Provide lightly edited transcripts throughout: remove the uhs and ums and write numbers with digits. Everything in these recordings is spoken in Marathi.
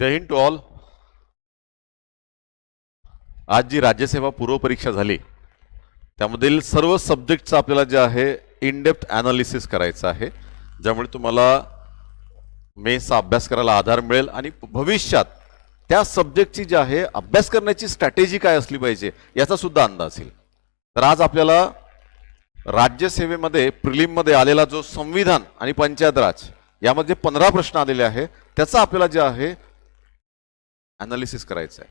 Jai Hind to all. आज जी राज्यसेवा पूर्व परीक्षा झाली त्यामधील सर्व सब्जेक्टचं आपल्याला जे आहे इन डेप्थ ॲनालिसिस करायचं आहे, ज्यामुळे तुम्हाला मेन्सचा अभ्यास करायला आधार मिळेल आणि भविष्यात त्या सब्जेक्टची जी आहे अभ्यास करण्याची स्ट्रॅटेजी काय असली पाहिजे याचा सुद्धा अंदाज येईल. तर आज आपल्याला राज्यसेवेमध्ये प्रिलिममध्ये आलेला जो संविधान आणि पंचायत राज यामध्ये 15 प्रश्न आलेले आहे त्याचा आपल्याला जे आहे ॲनालिसिस करायचं आहे.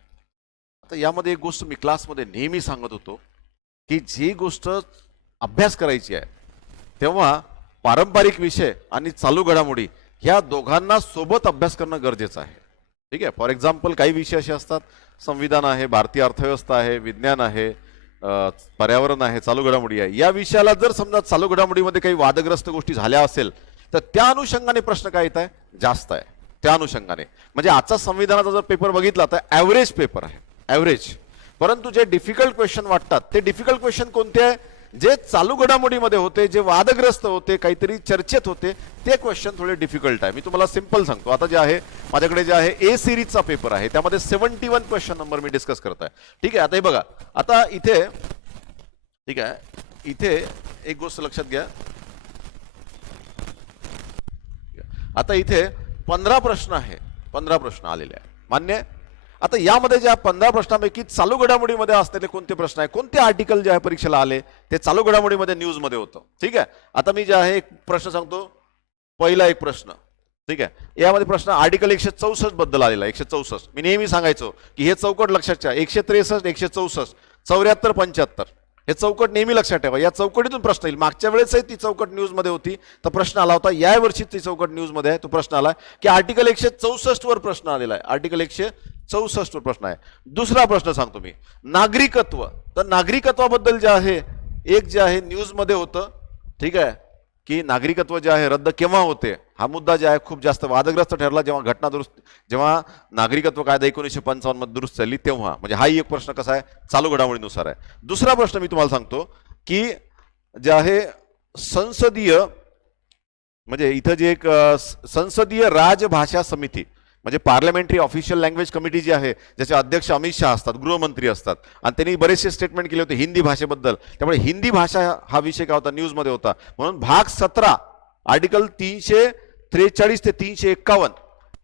आता यामध्ये एक गोष्ट मी क्लासमध्ये नेहमी सांगत होतो की जी गोष्ट अभ्यास करायची आहे तेव्हा पारंपरिक विषय आणि चालू घडामोडी ह्या दोघांना सोबत अभ्यास करणं गरजेचं आहे. ठीक आहे. फॉर एक्झाम्पल काही विषय असे असतात, संविधान आहे, भारतीय अर्थव्यवस्था आहे, विज्ञान आहे, पर्यावरण आहे, चालू घडामोडी आहे. या विषयाला जर समजा चालू घडामोडीमध्ये काही वादग्रस्त गोष्टी झाल्या असेल तर त्या अनुषंगाने प्रश्न काय येत आहे, जास्त आहे. त्या अनुषंगाने म्हणजे आजचा संविधानाचा जर पेपर बघितला तर ॲव्हरेज पेपर आहे, ॲव्हरेज. परंतु जे डिफिकल्ट क्वेश्चन वाटतात ते डिफिकल्ट क्वेश्चन कोणते आहे, जे चालू घडामोडीमध्ये होते, जे वादग्रस्त होते, काहीतरी चर्चेत होते, ते क्वेश्चन थोडे डिफिकल्ट आहे. मी तुम्हाला सिंपल सांगतो. आता जे आहे माझ्याकडे जे आहे ए सिरीजचा पेपर आहे त्यामध्ये 71 क्वेश्चन नंबर मी डिस्कस करत आहे. ठीक आहे. आता हे बघा, आता इथे ठीक आहे, इथे एक गोष्ट लक्षात घ्या. आता इथे 15 प्रश्न आहे, 15 प्रश्न आलेले आहे, मान्य आहे. आता यामध्ये ज्या 15 प्रश्नांपैकी चालू घडामोडीमध्ये असलेले कोणते प्रश्न आहे, कोणते आर्टिकल जे आहे परीक्षेला आले ते चालू घडामोडीमध्ये न्यूजमध्ये होतं. ठीक आहे. आता मी जे आहे एक प्रश्न सांगतो. पहिला एक प्रश्न, ठीक आहे, यामध्ये प्रश्न आर्टिकल 164 बद्दल आलेला आहे. 164 मी नेहमी सांगायचो की हे चौकट लक्षात ठेवा. 163, 164, 74, 75 हे चौकट नेहमी लक्षात ठेवा. या चौकटीतून प्रश्न येईल. मागच्या वेळेसही ती चौकट न्यूजमध्ये होती तर प्रश्न आला होता, या वर्षी ती चौकट न्यूजमध्ये आहे. तो प्रश्न आला की आर्टिकल 164 वर प्रश्न आलेला आहे. आर्टिकल 164 वर प्रश्न आहे. दुसरा प्रश्न सांगतो मी, नागरिकत्व. तर नागरिकत्वाबद्दल जे आहे एक जे आहे न्यूजमध्ये होतं, ठीक आहे, की नागरिकत्व जे आहे रद्द केव्हा होते हा मुद्दा जे आहे खूप जास्त वादग्रस्त ठरला जेव्हा नागरिकत्व कायदा 1955 मध्ये दुरुस्त झाली तेव्हा. म्हणजे हाही एक प्रश्न कसा आहे, चालू घडामोडीनुसार आहे. दुसरा प्रश्न मी तुम्हाला सांगतो की जे आहे संसदीय, म्हणजे इथं जे एक संसदीय राजभाषा समिती म्हणजे पार्लमेंटरी ऑफिशियल लँग्वेज कमिटी जी आहे, ज्याचे अध्यक्ष अमित शहा असतात, गृहमंत्री असतात, आणि त्यांनी बरेचसे स्टेटमेंट केले होते हिंदी भाषेबद्दल. त्यामुळे हिंदी भाषा हा विषय काय होता, न्यूजमध्ये होता. म्हणून भाग 17 आर्टिकल 343 ते 351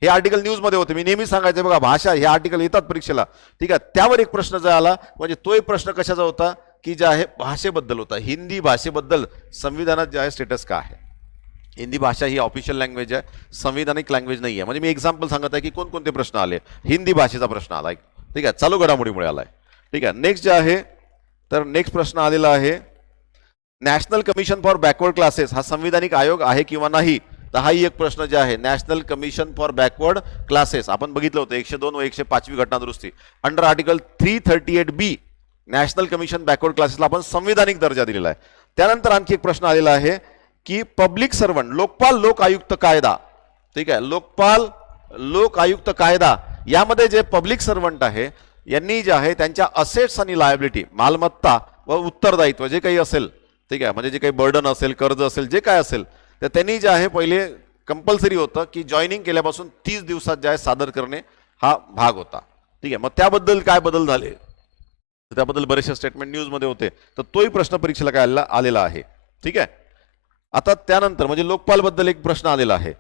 हे आर्टिकल न्यूजमध्ये होते. मी नेहमी सांगायचं बघा, भाषा हे आर्टिकल येतात परीक्षेला. ठीक आहे. त्यावर एक प्रश्न जो आला म्हणजे तो एक प्रश्न कशाचा होता की जे आहे भाषेबद्दल होता. हिंदी भाषेबद्दल संविधानात जे आहे स्टेटस काय आहे. हिंदी भाषा ही ऑफिशियल लँग्वेज आहे, संविधानिक लँग्वेज नाही आहे. म्हणजे मी एक्झाम्पल सांगत आहे की कोणकोणते प्रश्न आले. हिंदी भाषेचा प्रश्न आलाय, ठीक आहे, चालू घडामोडीमुळे आलाय. ठीक आहे. नेक्स्ट जे आहे तर नेक्स्ट प्रश्न आलेला आहे, national commission for backward classes हा संविधानिक आयोग आहे किंवा नाही. तर हाही एक प्रश्न जे आहे, national commission for backward classes आपण बघितलं होतं 102 व 105वी घटना दुरुस्ती under article 338B national commission backward क्लासेसला आपण संविधानिक दर्जा दिलेला आहे. त्यानंतर आणखी एक प्रश्न आलेला आहे की पब्लिक सर्वंट लोकपाल लोक आयुक्त कायदा, ठीक आहे, लोकपाल लोक आयुक्त कायदा यामध्ये जे पब्लिक सर्वंट आहे यांनी जे आहे त्यांच्या असेट्स आणि लायबिलिटी मालमत्ता व उत्तरदायित्व जे काही असेल, ठीक आहे, म्हणजे जे काही बर्डन असेल, कर्ज असेल, जे काय असेल तर त्यांनी जे आहे पहिले कंपल्सरी होतं की जॉईनिंग केल्यापासून 30 दिवसात जे आहे सादर करणे हा भाग होता. ठीक आहे. मग त्याबद्दल काय बदल झाले त्याबद्दल बरेचसे स्टेटमेंट न्यूजमध्ये होते. तर तोही प्रश्न परीक्षेला काय आलेला आहे. ठीक आहे. आता त्यानंतर म्हणजे लोकपाल बद्दल एक प्रश्न आलेला आहे.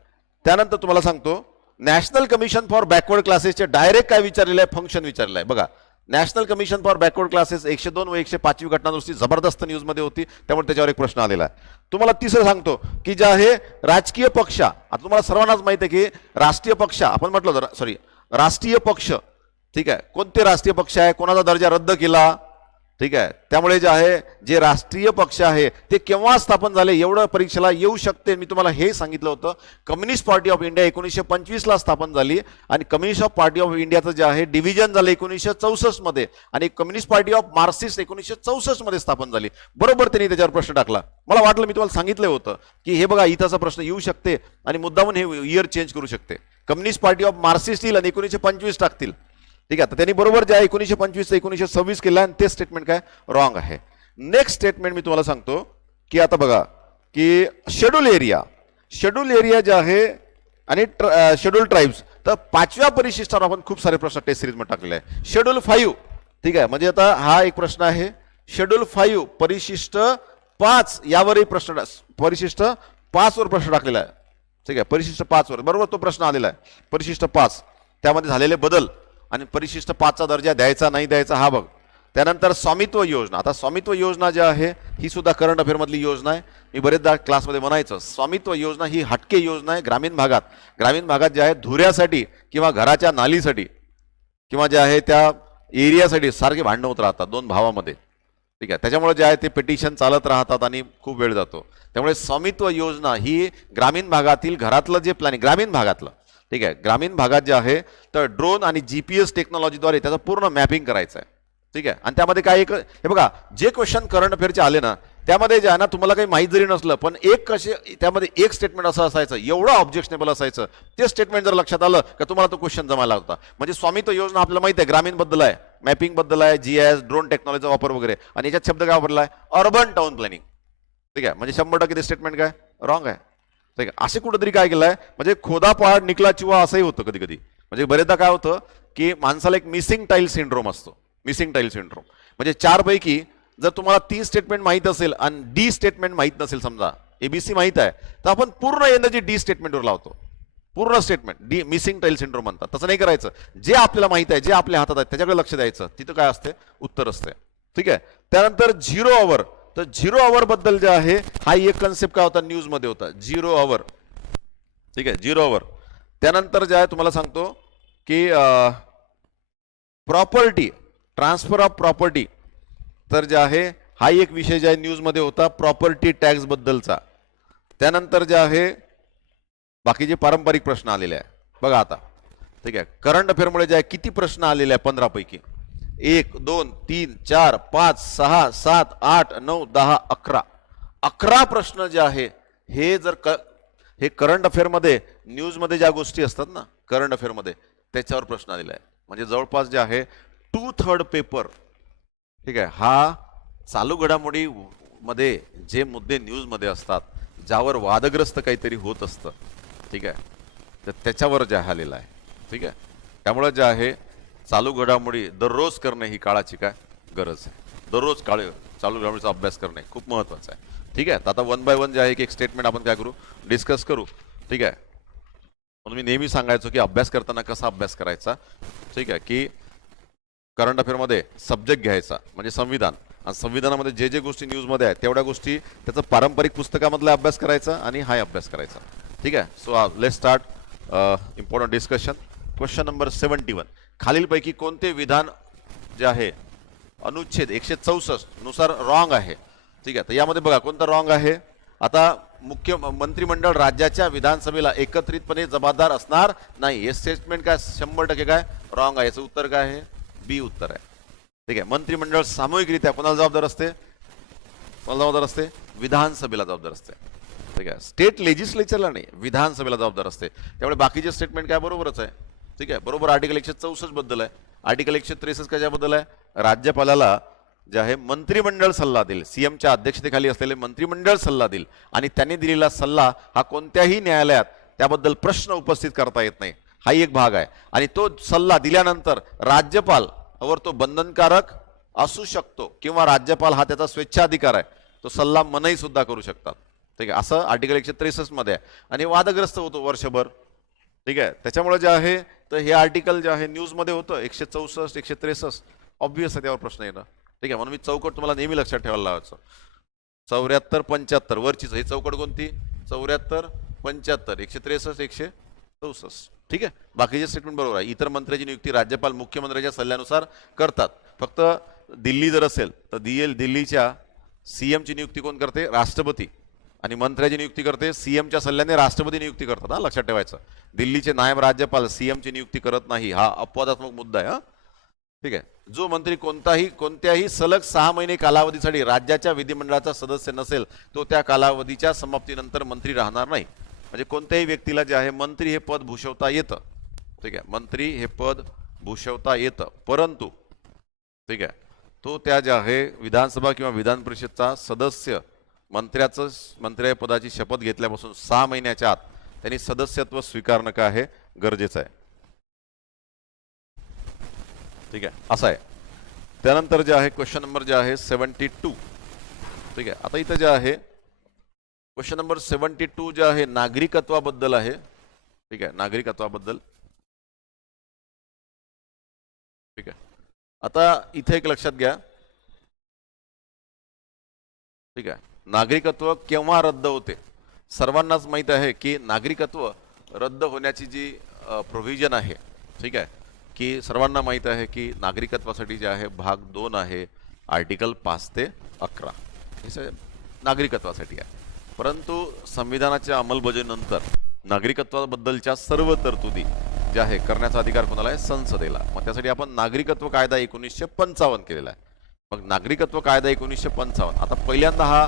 त्यानंतर तुम्हाला सांगतो नॅशनल कमिशन फॉर बॅकवर्ड क्लासेसचे डायरेक्ट काय विचारलेलं आहे, फंक्शन विचारलेलं आहे. बघा, national commission for backward classes 102 व 105वी घटना दुरुस्ती जबरदस्त न्यूजमध्ये होती, त्यामुळे त्याच्यावर एक प्रश्न आलेला आहे. तुम्हाला तिसरं सांगतो की जे आहे राजकीय पक्ष. आता तुम्हाला सर्वांनाच माहिती आहे की राष्ट्रीय पक्ष आपण म्हटलं तर सॉरी राष्ट्रीय पक्ष, ठीक आहे, कोणते राष्ट्रीय पक्ष आहे, कोणाचा दर्जा रद्द केला, ठीक आहे. त्यामुळे जे आहे जे राष्ट्रीय पक्ष आहे ते केव्हा स्थापन झाले एवढं परीक्षेला येऊ शकते. मी तुम्हाला हे सांगितलं होतं, कम्युनिस्ट पार्टी ऑफ इंडिया 1925 ला स्थापन झाली आणि कम्युनिस्ट पार्टी ऑफ इंडियाचं जे आहे डिव्हिजन झालं 1964 मध्ये आणि कम्युनिस्ट पार्टी ऑफ मार्क्सिस्ट 1964 मध्ये स्थापन झाली. बरोबर त्यांनी त्याच्यावर प्रश्न टाकला. मला वाटलं मी तुम्हाला सांगितलं होतं की हे बघा इथंचा प्रश्न येऊ शकते आणि मुद्दामून हे इयर चेंज करू शकते. कम्युनिस्ट पार्टी ऑफ मार्क्सिस्ट येईल आणि 1925 टाकतील. ठीक आहे. तर त्यांनी बरोबर जे आहे 1925 ते 1926 केलं आणि ते स्टेटमेंट काय रॉंग आहे. नेक्स्ट स्टेटमेंट मी तुम्हाला सांगतो की आता बघा की शेड्यूल एरिया जे आहे आणि शेड्यूल ट्राइब्स तर 5व्या परिशिष्टावर आपण खूप सारे प्रश्न टेस्ट सिरीज मध्ये टाकलेले आहे. शेड्यूल 5, ठीक आहे, म्हणजे आता हा एक प्रश्न आहे. शेड्यूल 5 परिशिष्ट 5 यावरही प्रश्न, परिशिष्ट 5 वर प्रश्न टाकलेला आहे. ठीक आहे, परिशिष्ट 5 वर बरोबर तो प्रश्न आलेला आहे. परिशिष्ट 5 त्यामध्ये झालेले बदल आणि परिशिष्ट 5चा दर्जा द्यायचा नाही द्यायचा हा बघ. त्यानंतर स्वामित्व योजना. आता स्वामित्व योजना जी आहे ही सुद्धा करंट अफेअर मधली योजना आहे. मी बरेचदा क्लासमध्ये म्हणायचं स्वामित्व योजना ही हटके योजना आहे. ग्रामीण भागात जे आहे धुऱ्यासाठी किंवा घराच्या नालीसाठी किंवा जे आहे त्या एरियासाठी सारखे भांडणं होत राहतात दोन भावामध्ये. ठीक आहे, त्याच्यामुळे जे आहे ते पिटिशन चालत राहतात आणि खूप वेळ जातो. त्यामुळे स्वामित्व योजना ही ग्रामीण भागातील घरातलं जे प्लॅनिंग ग्रामीण भागातलं, ठीक आहे, ग्रामीण भागात जे आहे तर ड्रोन आणि GPS टेक्नॉलॉजीद्वारे त्याचं पूर्ण मॅपिंग करायचं आहे. ठीक आहे, आणि त्यामध्ये काय एक हे बघा जे क्वेश्चन करंट अफेअरचे आले ना त्यामध्ये जे आहे ना तुम्हाला काही माहीत जरी नसलं पण एक कसे त्यामध्ये एक स्टेटमेंट असं असायचं एवढं ऑब्जेक्शनेबल असायचं ते स्टेटमेंट जर लक्षात आलं का तुम्हाला तो क्वेश्चन जमायला होता. म्हणजे स्वामित्व योजना आपल्याला माहिती आहे ग्रामीण बद्दल आहे, मॅपिंग बद्दल आहे, GIS ड्रोन टेक्नॉलॉजीचा वापर वगैरे, आणि याच्यात शब्द काय वापरला आहे अर्बन टाउन प्लॅनिंग. ठीक आहे, म्हणजे 100% ते स्टेटमेंट काय रॉंग आहे. ठीक आहे, असे कुठेतरी काय केलं आहे म्हणजे खोदापाड निकला चिवा असंही होतं कधी कधी. म्हणजे बरेचदा काय होतं की माणसाला एक मिसिंग टाईल सिंड्रोम असतो. मिसिंग टाईल सिंड्रोम म्हणजे 4 पैकी जर तुम्हाला 3 स्टेटमेंट माहित असेल आणि D स्टेटमेंट माहित नसेल, समजा ABC माहित आहे तर आपण पूर्ण एनर्जी D स्टेटमेंटवर लावतो. पूर्ण statement D missing tile syndrome म्हणतात. तसं नाही करायचं. जे आपल्याला माहित आहे जे आपल्या हातात आहे त्याच्याकडे लक्ष द्यायचं. तिथं काय असते उत्तर असते. ठीक आहे, त्यानंतर 0 आवर. तर 0 आवर बद्दल जे आहे हा एक कन्सेप्ट काय होता न्यूज मध्ये होता 0 आवर. ठीक आहे, 0 आवर. त्यानंतर जे आहे तुम्हाला सांगतो की प्रॉपर्टी ट्रान्सफर ऑफ प्रॉपर्टी. तर जे आहे हा एक विषय जे आहे न्यूज मध्ये होता प्रॉपर्टी टॅक्स बद्दलचा. त्यानंतर जे आहे बाकीचे पारंपरिक प्रश्न आलेले आहे बघा आता. ठीक आहे, करंट अफेअर मुळे जे आहे किती प्रश्न आलेले आहे 15 पैकी 1 2 3 4 5 6 7 8 9 10 11 प्रश्न जे आहे हे जर हे करंट अफेअर मध्ये न्यूज मध्ये ज्या गोष्टी असतात ना करंट अफेअर मध्ये त्याच्यावर प्रश्न आलेला आहे. म्हणजे जवळपास जे आहे 2/3 पेपर. ठीक आहे, हा चालू घडामोडी मध्ये जे मुद्दे न्यूज मध्ये असतात ज्यावर वादग्रस्त काहीतरी होत असतं, ठीक आहे, तर त्याच्यावर जे आलेला आहे. ठीक आहे, त्यामुळे जे आहे चालू घडामोडी दररोज करणे ही काळाची काय गरज आहे. दररोज चालू घडामोडीचा अभ्यास करणे खूप महत्वाचं आहे. ठीक आहे, तर आता 1 बाय 1 जे आहे एक स्टेटमेंट आपण काय करू डिस्कस करू. ठीक आहे, म्हणून मी नेहमी सांगायचो की अभ्यास करताना कसा अभ्यास करायचा. ठीक आहे, की करंट अफेअरमध्ये सब्जेक्ट घ्यायचा म्हणजे संविधान, आणि संविधानामध्ये जे जे गोष्टी न्यूजमध्ये आहेत तेवढ्या गोष्टी त्याचं पारंपरिक पुस्तकामधला अभ्यास करायचा आणि हा अभ्यास करायचा. ठीक आहे, so let's start important discussion. Question number 71. खालीलपैकी कोणते विधान जे आहे अनुच्छेद 164 नुसार रॉंग आहे. ठीक आहे, तर यामध्ये बघा कोणतं रॉंग आहे. आता मुख्य मंत्रिमंडळ राज्याच्या विधानसभेला एकत्रितपणे जबाबदार असणार नाही हे स्टेटमेंट काय 100% काय रॉंग आहे. याचं उत्तर काय आहे बी उत्तर आहे. ठीक आहे, मंत्रिमंडळ सामूहिकरित्या कोणाला जबाबदार असते, कोणाला जबाबदार असते विधानसभेला जबाबदार असते. ठीक आहे, स्टेट लेजिस्लेचरला नाही विधानसभेला जबाबदार असते. त्यामुळे बाकीचे स्टेटमेंट काय बरोबरच आहे. ठीक आहे, बरोबर. आर्टिकल 164 बद्दल आहे. आर्टिकल 163 कशाबद्दल आहे राज्यपालाला जे आहे मंत्रिमंडळ सल्ला देईल. सीएमच्या अध्यक्षतेखाली असलेले मंत्रिमंडळ सल्ला देईल आणि त्यांनी दिलेला सल्ला हा कोणत्याही न्यायालयात त्याबद्दल प्रश्न उपस्थित करता येत नाही. हा एक भाग आहे. आणि तो सल्ला दिल्यानंतर राज्यपाल वर तो बंधनकारक असू शकतो किंवा राज्यपाल हा त्याचा स्वेच्छाधिकार आहे तो सल्ला मनाई सुद्धा करू शकतात. ठीक आहे, असं आर्टिकल 163 मध्ये आहे. आणि वादग्रस्त होतो वर्षभर. ठीक आहे, त्याच्यामुळे जे आहे तर हे आर्टिकल जे आहे न्यूज मध्ये होतं 164 163 ऑब्व्हियस आहे त्यावर प्रश्न येणं. ठीक आहे, म्हणून मी चौकट तुम्हाला नेहमी लक्षात ठेवायला लावायचं. 74 75 वरचीच ही चौकट कोणती 74 75 163 164. ठीक आहे, बाकीचे स्टेटमेंट बरोबर आहे. इतर मंत्र्याची नियुक्ती राज्यपाल मुख्यमंत्र्याच्या सल्ल्यानुसार करतात. फक्त दिल्ली जर असेल तर दिल्लीच्या सीएमची नियुक्ती कोण करते राष्ट्रपती, आणि मंत्र्याची नियुक्ती करते सीएमच्या सल्ल्याने राष्ट्रपती नियुक्ती करतात. हा लक्षात ठेवायचं. दिल्लीचे नायब राज्यपाल सीएमची नियुक्ती करत नाही हा अपवादात्मक मुद्दा आहे. ठीक आहे, जो मंत्री कोणत्याही सलग 6 महिने कालावधीसाठी राज्याच्या विधिमंडळाचा सदस्य नसेल तो त्या कालावधीच्या समाप्तीनंतर मंत्री राहणार नाही. म्हणजे कोणत्याही व्यक्तीला जे आहे मंत्री हे पद भूषवता येतं. ठीक आहे, मंत्री हे पद भूषवता येतं परंतु ठीक आहे तो त्या जे आहे विधानसभा किंवा विधान परिषदचा सदस्य मंत्री पदाची शपथ घेतल्यापासून 6 महिन्याच्या आत त्यांनी सदस्यत्व स्वीकारणं काय आहे गरजेचं आहे. ठीक आहे, असं आहे. त्यानंतर जे आहे क्वेश्चन नंबर जे आहे 72. ठीक आहे, आता इथं जे आहे क्वेश्चन नंबर 72 जे आहे नागरिकत्वाबद्दल आहे. ठीक आहे, नागरिकत्वाबद्दल. ठीक आहे, आता इथे एक लक्षात घ्या. ठीक आहे, नागरिकत्व केव्हा रद्द होते? सर्वांनाच माहित आहे की नागरिकत्व रद्द होण्याची जी प्रोव्हिजन आहे, ठीक आहे, की सर्वांना माहित आहे की नागरिकत्वासाठी जे आहे भाग 2 आहे, आर्टिकल 5 ते 11 हे नागरिकत्वासाठी आहे. परंतु संविधानाच्या अंमलबजावणीनंतर नागरिकत्वाबद्दलच्या सर्व तरतुदी जे आहे करण्याचा अधिकार कोणाला आहे? संसदेला. मग त्यासाठी आपण नागरिकत्व कायदा 1955 केलेला आहे. मग नागरिकत्व कायदा 1955, आता पहिल्यांदा हा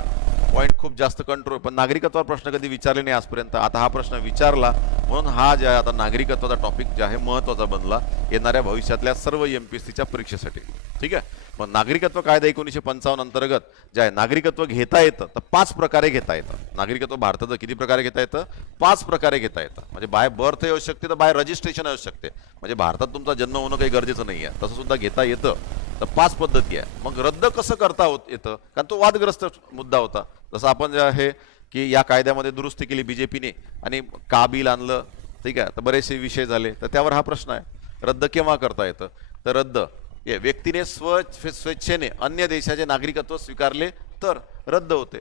पॉईंट खूप जास्त कंट्रोल, पण नागरिकत्वावर प्रश्न कधी विचारले नाही आजपर्यंत. आता हा प्रश्न विचारला म्हणून हा जे आहे आता नागरिकत्वाचा टॉपिक जे आहे महत्त्वाचा बनला येणाऱ्या भविष्यातल्या सर्व एमपीएससीच्या परीक्षेसाठी. ठीक आहे, मग नागरिकत्व कायदा 1955 अंतर्गत जे आहे नागरिकत्व घेता येतं तर 5 प्रकारे घेता येतं. नागरिकत्व भारताचं किती प्रकारे घेता येतं? 5 प्रकारे घेता येतं. म्हणजे बाय बर्थ येऊ शकते तर बाय रजिस्ट्रेशन येऊ शकते. म्हणजे भारतात तुमचा जन्म होणं काही गरजेचं नाही आहे, तसं सुद्धा घेता येतं. तर 5 पद्धती आहे. मग रद्द कसं करता येतं? कारण तो वादग्रस्त मुद्दा होता. जसं आपण जे आहे की या कायद्यामध्ये दुरुस्ती केली बीजेपीने आणि का बिल आणलं, ठीक आहे, तर बरेचसे विषय झाले. तर त्यावर हा प्रश्न आहे, रद्द केव्हा करता येतं? तर रद्द व्यक्तीने स्वेच्छेने अन्य देशाचे नागरिकत्व स्वीकारले तर रद्द होते.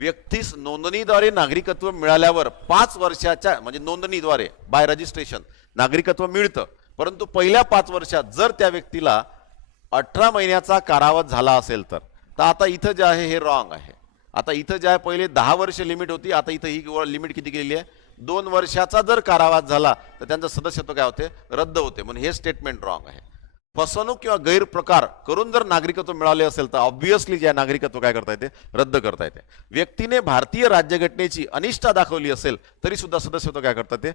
व्यक्तीस नोंदणीद्वारे नागरिकत्व मिळाल्यावर 5 वर्षाच्या म्हणजे नोंदणीद्वारे बाय रजिस्ट्रेशन नागरिकत्व मिळतं. परंतु पहिल्या 5 वर्षात जर त्या व्यक्तीला 18 महिन्याचा कारावास झाला असेल तर आता इथं जे आहे हे रॉंग आहे. आता इथं जे आहे पहिले 10 वर्ष लिमिट होती, आता इथं ही लिमिट किती केलेली आहे? 2 वर्षाचा जर कारावास झाला तर त्यांचं सदस्यत्व काय होते? रद्द होते. म्हणून हे स्टेटमेंट रॉंग आहे. फसवणूक किंवा गैरप्रकार करून जर नागरिकत्व मिळाले असेल तर ऑब्व्हियसली जे नागरिकत्व काय करता येते? रद्द करता येते. व्यक्तीने भारतीय राज्यघटनेची अनिष्टा दाखवली असेल तरी सुद्धा सदस्यत्व काय करतात? ते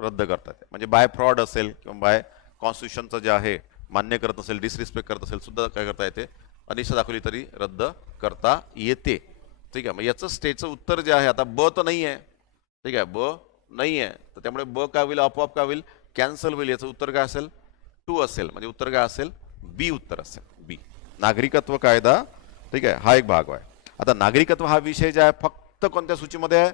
रद्द करतात. म्हणजे बाय फ्रॉड असेल किंवा बाय कॉन्स्टिट्यूशनचं जे आहे मान्य करत नसेल, डिसरिस्पेक्ट करत असेल सुद्धा काय करता येते? अनिष्टा दाखवली तरी रद्द करता येते. ठीक आहे, मग याचं स्टेटचं उत्तर जे आहे आता ब तर नाही आहे. ठीक आहे, ब नाही आहे, तर त्यामुळे ब काय होईल? आपोआप काय होईल? कॅन्सल होईल. याचं उत्तर काय असेल? 2 असेल. म्हणजे उत्तर काय असेल? बी उत्तर असेल. बी नागरिकत्व कायदा. ठीक आहे, हा एक भाग आहे. आता नागरिकत्व हा विषय जे आहे फक्त कोणत्या सूचीमध्ये आहे?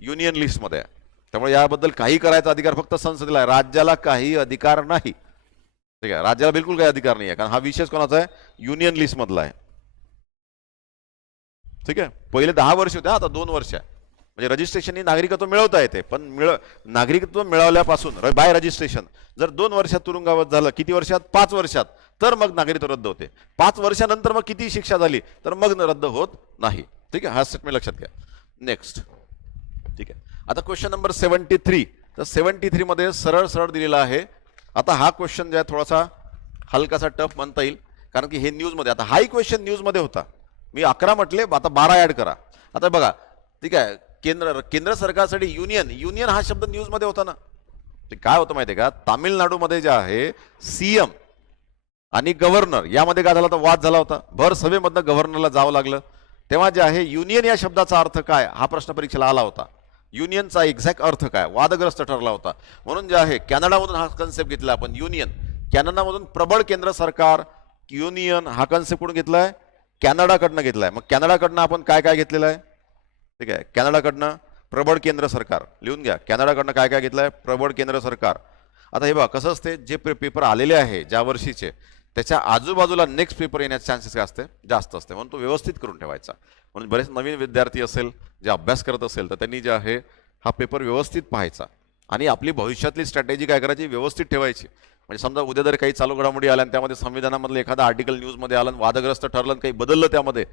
युनियन लिस्टमध्ये आहे. त्यामुळे याबद्दल काही करायचा अधिकार फक्त संसदेला आहे, राज्याला काही अधिकार नाही. ठीक आहे, राज्याला बिलकुल काही अधिकार नाही आहे, कारण हा विषय कोणाचा आहे? युनियन लिस्ट मधला आहे. ठीक आहे, पहिले 10 वर्ष होते, आता 2 वर्ष आहे. म्हणजे रजिस्ट्रेशननी नागरिकत्व मिळवता येते, पण नागरिकत्व मिळवल्यापासून बाय रजिस्ट्रेशन जर 2 वर्षात तुरुंगावत झालं, किती वर्षात? 5 वर्षात, तर मग नागरिकत्व रद्द होते. 5 वर्षानंतर मग किती शिक्षा झाली तर मग रद्द होत नाही. ठीक आहे, हा स्टेटमेंट लक्षात घ्या. नेक्स्ट. ठीक आहे, आता क्वेश्चन नंबर 73. तर 73 मध्ये सरळ सरळ दिलेला आहे. आता हा क्वेश्चन जो आहे थोडासा हलकासा टफ म्हणता येईल, कारण की हे न्यूजमध्ये, आता हाही क्वेश्चन न्यूजमध्ये होता. मी 11 म्हटले, आता 12 ऍड करा. आता बघा, ठीक आहे, केंद्र सरकारसाठी युनियन हा शब्द न्यूजमध्ये होता ना. ते काय होतं माहितीये का? तामिळनाडूमध्ये जे आहे सीएम आणि गव्हर्नर यामध्ये काय झाला होता? वाद झाला होता. भर सभेमधनं गव्हर्नरला जावं लागलं. तेव्हा जे आहे युनियन या शब्दाचा अर्थ काय हा प्रश्न परीक्षेला आला होता. युनियनचा एक्झॅक्ट अर्थ काय वादग्रस्त ठरला होता. म्हणून जे आहे कॅनडामधून हा कन्सेप्ट घेतला आपण युनियन. कॅनडामधून प्रबळ केंद्र सरकार, युनियन हा कन्सेप्ट कुठून घेतलाय? कॅनडाकडनं घेतलाय. मग कॅनडाकडनं आपण काय काय घेतलेलं आहे? ठीक आहे, कॅनडाकडनं प्रबळ केंद्र सरकार लिहून घ्या. कॅनडाकडनं काय काय घेतलंय? प्रबळ केंद्र सरकार. आता हे बघा कसं असते, जे पेपर आलेले आहे ज्या वर्षीचे त्याच्या आजूबाजूला नेक्स्ट पेपर येण्याचे चान्सेस काय असते? जास्त असते. म्हणून तो व्यवस्थित करून ठेवायचा. म्हणून बरेच नवीन विद्यार्थी असेल जे अभ्यास करत असेल तर त्यांनी जे आहे हा पेपर व्यवस्थित पाहायचा आणि आपली भविष्यातली स्ट्रॅटेजी काय करायची? व्यवस्थित ठेवायची. म्हणजे समजा उद्या जर काही चालू घडामोडी आल्या आणि त्यामध्ये संविधानामधलं एखादा आर्टिकल न्यूजमध्ये आलं, वादग्रस्त ठरलं, काही बदललं त्यामध्ये,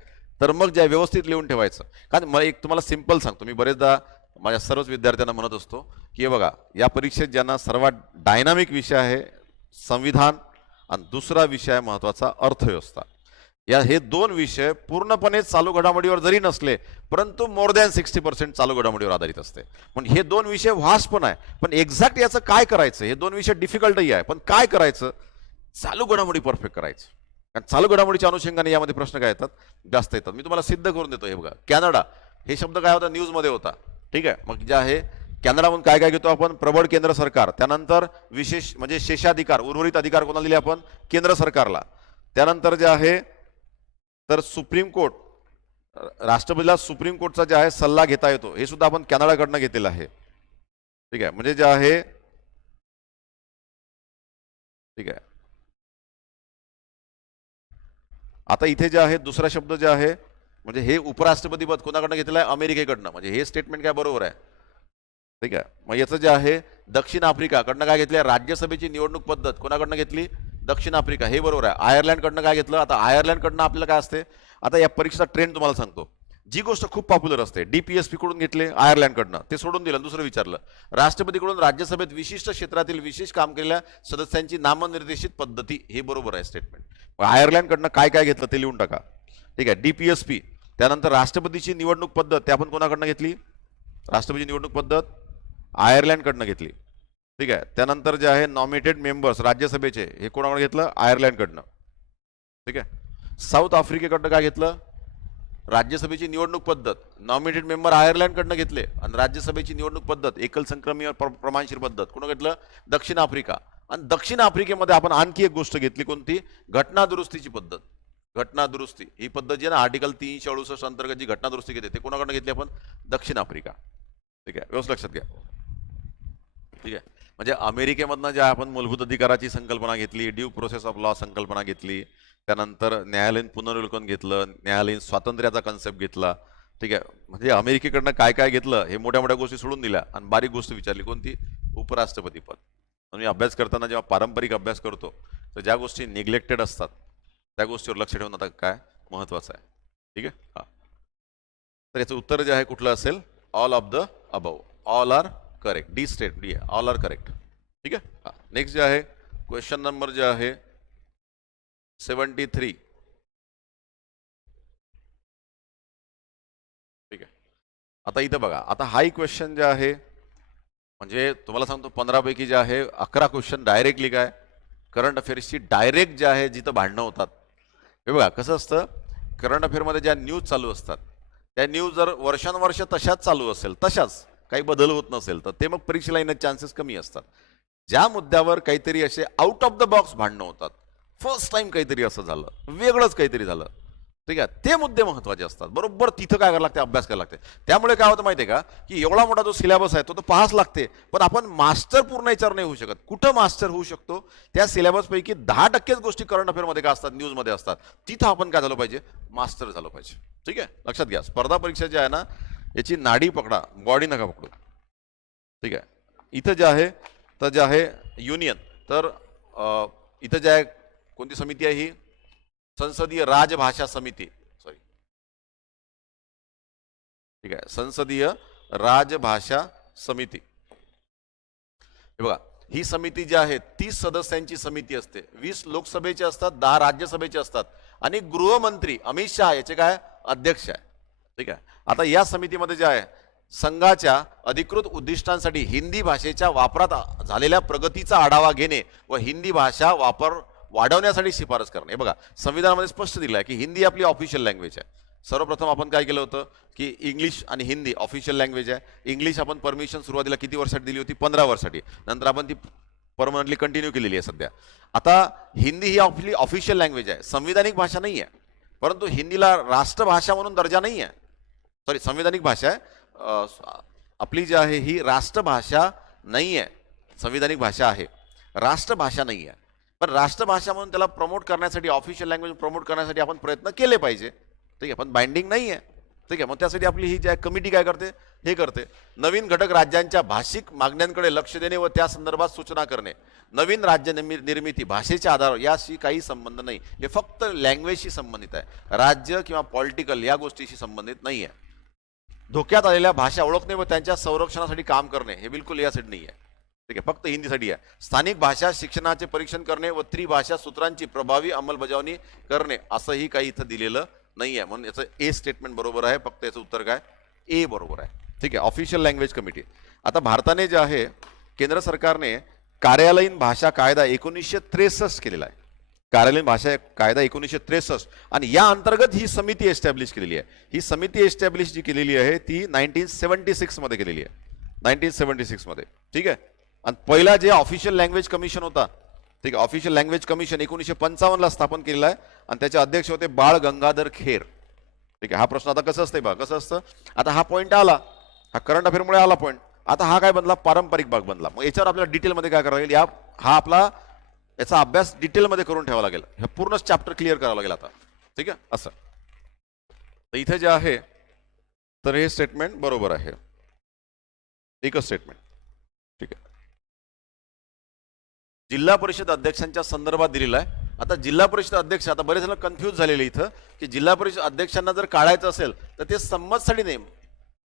तर मग जे व्यवस्थित लिहून ठेवायचं. कारण मला एक तुम्हाला सिंपल सांगतो, मी बरेचदा माझ्या सर्वच विद्यार्थ्यांना म्हणत असतो की हे बघा, या परीक्षेत ज्यांना सर्वात डायनामिक विषय आहे संविधान आणि दुसरा विषय आहे महत्वाचा अर्थव्यवस्था. हे 2 विषय पूर्णपणे चालू घडामोडीवर जरी नसले परंतु मोर दॅन 60% चालू घडामोडीवर आधारित असते. पण हे 2 विषय व्हास्ट पण आहे, पण एक्झॅक्ट याचं काय करायचं? हे 2 विषय डिफिकल्टही आहे, पण काय करायचं? चालू घडामोडी परफेक्ट करायचं. कारण चालू घडामोडीच्या अनुषंगाने यामध्ये प्रश्न काय येतात? जास्त येतात. मी तुम्हाला सिद्ध करून देतो. हे बघा, कॅनडा हे शब्द काय होता? न्यूजमध्ये होता. ठीक आहे, मग जे आहे कॅनडामधून काय काय घेतो आपण? प्रबळ केंद्र सरकार, त्यानंतर विशेष म्हणजे शेषाधिकार, उर्वरित अधिकार कोणाला दिले आपण? केंद्र सरकारला. त्यानंतर जे आहे तर सुप्रीम कोर्ट, राष्ट्रपतीला सुप्रीम कोर्टचा जे आहे सल्ला घेता येतो, हे सुद्धा आपण कॅनडाकडनं घेतलेलं आहे. ठीक आहे, म्हणजे जे आहे ठीक आहे. आता इथे जे आहे दुसरा शब्द जे आहे म्हणजे हे उपराष्ट्रपती पद कोणाकडनं घेतलेलं आहे? अमेरिकेकडनं. म्हणजे हे स्टेटमेंट काय बरोबर आहे. ठीक आहे, मग याचं जे आहे दक्षिण आफ्रिकाकडनं काय घेतलं? राज्यसभेची निवडणूक पद्धत कोणाकडनं घेतली? दक्षिण आफ्रिका, हे बरोबर आहे. आयर्लंडकडनं काय घेतलं? आता आयर्लंडकडनं आपल्याला काय असते? आता या परीक्षेचा ट्रेंड तुम्हाला सांगतो. जी गोष्ट खूप पॉप्युलर असते, डीपीएसपी कडून घेतले आयर्लंडकडनं, ते सोडून दिलं, दुसरं विचारलं. राष्ट्रपतीकडून राज्यसभेत विशिष्ट क्षेत्रातील विशेष काम केलेल्या सदस्यांची नामनिर्देशित पद्धती, हे बरोबर आहे स्टेटमेंट. आयर्लंडकडनं काय काय घेतलं ते लिहून टाका. ठीक आहे, डीपीएसपी, त्यानंतर राष्ट्रपतीची निवडणूक पद्धत, ते आपण कोणाकडनं घेतली? राष्ट्रपतीची निवडणूक पद्धत आयर्लंडकडनं घेतली. ठीक आहे, त्यानंतर जे आहे नॉमिनेटेड मेंबर्स राज्यसभेचे, हे कोणाकडे घेतलं? आयर्लंडकडनं. ठीक आहे, साऊथ आफ्रिकेकडनं काय घेतलं? राज्यसभेची निवडणूक पद्धत, नॉमिनेटेड मेंबर आयर्लंडकडनं घेतले, आणि राज्यसभेची निवडणूक पद्धत एकल संक्रमण प्रमाणशीर पद्धत कोण घेतलं? दक्षिण आफ्रिका. आणि दक्षिण आफ्रिकेमध्ये आपण आणखी एक गोष्ट घेतली, कोणती? घटना दुरुस्तीची पद्धत. घटना दुरुस्ती ही पद्धत जी आहे ना, आर्टिकल 368 अंतर्गत जी घटना दुरुस्ती घेते, ते कोणाकडनं घेतली आपण? दक्षिण आफ्रिका. ठीक आहे, व्यवस्थित लक्षात घ्या. ठीक आहे, म्हणजे अमेरिकेमधनं ज्या आपण मूलभूत अधिकाराची संकल्पना घेतली, ड्यू प्रोसेस ऑफ लॉ संकल्पना घेतली, त्यानंतर न्यायालयीन पुनर्विलोकन घेतलं, न्यायालयीन स्वातंत्र्याचा कन्सेप्ट घेतला. ठीक आहे, म्हणजे अमेरिकेकडनं काय काय घेतलं हे मोठ्या मोठ्या गोष्टी सोडून दिल्या आणि बारीक गोष्ट विचारली, कोणती? उपराष्ट्रपती पद. म्हणजे अभ्यास करताना जेव्हा पारंपरिक अभ्यास करतो तर ज्या गोष्टी निग्लेक्टेड असतात त्या गोष्टीवर लक्ष ठेवून आता काय महत्वाचं आहे. ठीक आहे, हा. तर याचं उत्तर जे आहे कुठलं असेल? All of the above. All are correct. D state, D all are correct. ठीक आहे, हा. नेक्स्ट जे आहे क्वेश्चन नंबर जे आहे 73. ठीक आहे, आता इथं बघा, आता हाही क्वेश्चन जे आहे म्हणजे तुम्हाला सांगतो 15 पैकी जे आहे 11 क्वेश्चन डायरेक्टली काय करंट अफेअर्सची डायरेक्ट जे आहे जिथं भांडणं होतात. हे बघा कसं असतं, करंट अफेअरमध्ये ज्या न्यूज चालू असतात त्या न्यूज जर वर्षानुवर्ष तशाच चालू असेल, तशाच काही बदल होत नसेल, तर ते मग परीक्षेला येण्याचे चान्सेस कमी असतात. ज्या मुद्द्यावर काहीतरी असे आउट ऑफ द बॉक्स भांडणं होतात, फर्स्ट टाइम काहीतरी असं झालं, वेगळंच काहीतरी झालं, ठीक आहे, ते मुद्दे महत्वाचे असतात. बरोबर तिथं काय करायला लागते? अभ्यास करायला लागते. त्यामुळे काय होतं माहिती आहे का, की एवढा मोठा जो सिलेबस आहे तो पाहाच लागते, पण आपण मास्टर पूर्ण याच्यावर नाही होऊ शकत. कुठं मास्टर होऊ शकतो? त्या सिलेबस पैकी 10% गोष्टी करंट अफेअरमध्ये काय असतात? न्यूजमध्ये असतात. तिथं आपण काय झालं पाहिजे? मास्टर झालं पाहिजे. ठीक आहे, लक्षात घ्या. स्पर्धा परीक्षा जी आहे ना, याची नाडी पकडा, बॉडी नका पकडू. ठीक आहे, इथं जे आहे तर जे आहे युनियन, तर इथं जे आहे कोणती समिती आहे? ही संसदीय राजभाषा समिती, सॉरी, ठीक आहे, संसदीय राजभाषा समिती. हे बघा, ही समिती जी आहे 30 सदस्यांची समिती असते. 20 लोकसभेचे असतात, 10 राज्यसभेचे असतात, आणि गृहमंत्री अमित शहा याचे काय अध्यक्ष आहे. ठीक आहे, आता या समितीमध्ये जे आहे संघाच्या अधिकृत उद्दिष्टांसाठी हिंदी भाषेच्या वापरात झालेल्या प्रगतीचा आढावा घेणे व हिंदी भाषा वापर वाढवण्यासाठी शिफारस करणे. बघा, संविधानामध्ये स्पष्ट दिलं आहे की हिंदी आपली ऑफिशियल लँग्वेज आहे. सर्वप्रथम आपण काय केलं होतं की इंग्लिश आणि हिंदी ऑफिशियल लँग्वेज आहे. इंग्लिश आपण परमिशन सुरुवातीला किती वर्षासाठी दिली होती? 15 वर्षासाठी. नंतर आपण ती परमनंटली कंटिन्यू केलेली आहे सध्या. आता हिंदी ही आपली ऑफिशियल लँग्वेज आहे, संविधानिक भाषा नाही आहे, परंतु हिंदीला राष्ट्रभाषा म्हणून दर्जा नाही आहे. सॉरी, संविधानिक भाषा आहे आपली जी आहे ही राष्ट्रभाषा नाही आहे, संविधानिक भाषा आहे, राष्ट्रभाषा नाही आहे. पण राष्ट्रभाषा म्हणून त्याला प्रमोट करण्यासाठी, ऑफिशियल लँग्वेज प्रमोट करण्यासाठी आपण प्रयत्न केले पाहिजे. ठीक आहे, पण बाइंडिंग नाही आहे. ठीक आहे, मग त्यासाठी आपली ही जी कमिटी काय करते? हे करते, नवीन घटक राज्यांच्या भाषिक मागण्यांकडे लक्ष देणे व त्या संदर्भात सूचना करणे. नवीन राज्य निर्मिती भाषेच्या आधारावर याशी काही संबंध नाही, हे फक्त लँग्वेजशी संबंधित आहे, राज्य किंवा पॉलिटिकल या गोष्टीशी संबंधित नाही आहे. धोक्यात आलेल्या भाषा ओळखणे व त्यांच्या संरक्षणासाठी काम करणे हे बिलकुल यासाठी नाही आहे. ठीक आहे, फक्त हिंदीसाठी आहे. स्थानिक भाषा शिक्षणाचे परीक्षण करणे व त्रिभाषा सूत्रांची प्रभावी अंमलबजावणी करणे असंही काही इथं दिलेलं नाही आहे. म्हणून याचं ए स्टेटमेंट बरोबर आहे, फक्त याचं उत्तर काय? ए बरोबर आहे. ठीक आहे, ऑफिशियल लँग्वेज कमिटी. आता भारताने जे आहे केंद्र सरकारने कार्यालयीन भाषा कायदा 1963 केलेला आहे. कार्यालयीन भाषा कायदा 1963, आणि या अंतर्गत ही समिती एस्टॅब्लिश केलेली आहे. ही समिती एस्टॅब्लिश जी केलेली आहे ती 1976 मध्ये केलेली आहे. 1976 मध्ये. ठीक आहे. आणि पहिला जे ऑफिशियल लँग्वेज कमिशन होता, ठीक आहे, ऑफिशियल लँग्वेज कमिशन 1955 ला स्थापन केलेलं आहे आणि त्याचे अध्यक्ष होते बाळ गंगाधर खेर. ठीक आहे. हा प्रश्न आता कसं असतंय बघा, कसं असतं, आता हा पॉईंट आला, हा करंट अफेअरमुळे आला पॉईंट, आता हा काय बनला, पारंपरिक भाग बनला. मग याच्यावर आपल्याला डिटेलमध्ये काय करावं लागेल, हा आपला याचा अभ्यास डिटेलमध्ये करून ठेवावा लागेल, हे पूर्ण चॅप्टर क्लिअर करावं लागेल आता. ठीक आहे. असं तर इथे जे आहे तर हे स्टेटमेंट बरोबर आहे, एकच स्टेटमेंट. ठीक आहे. जिल्हा परिषद अध्यक्षांच्या संदर्भात दिलेला आहे. आता जिल्हा परिषद अध्यक्ष, आता बरेच जण कन्फ्यूज झालेले इथं की जिल्हा परिषद अध्यक्षांना जर काढायचं असेल तर ते संमतसाठी नाही,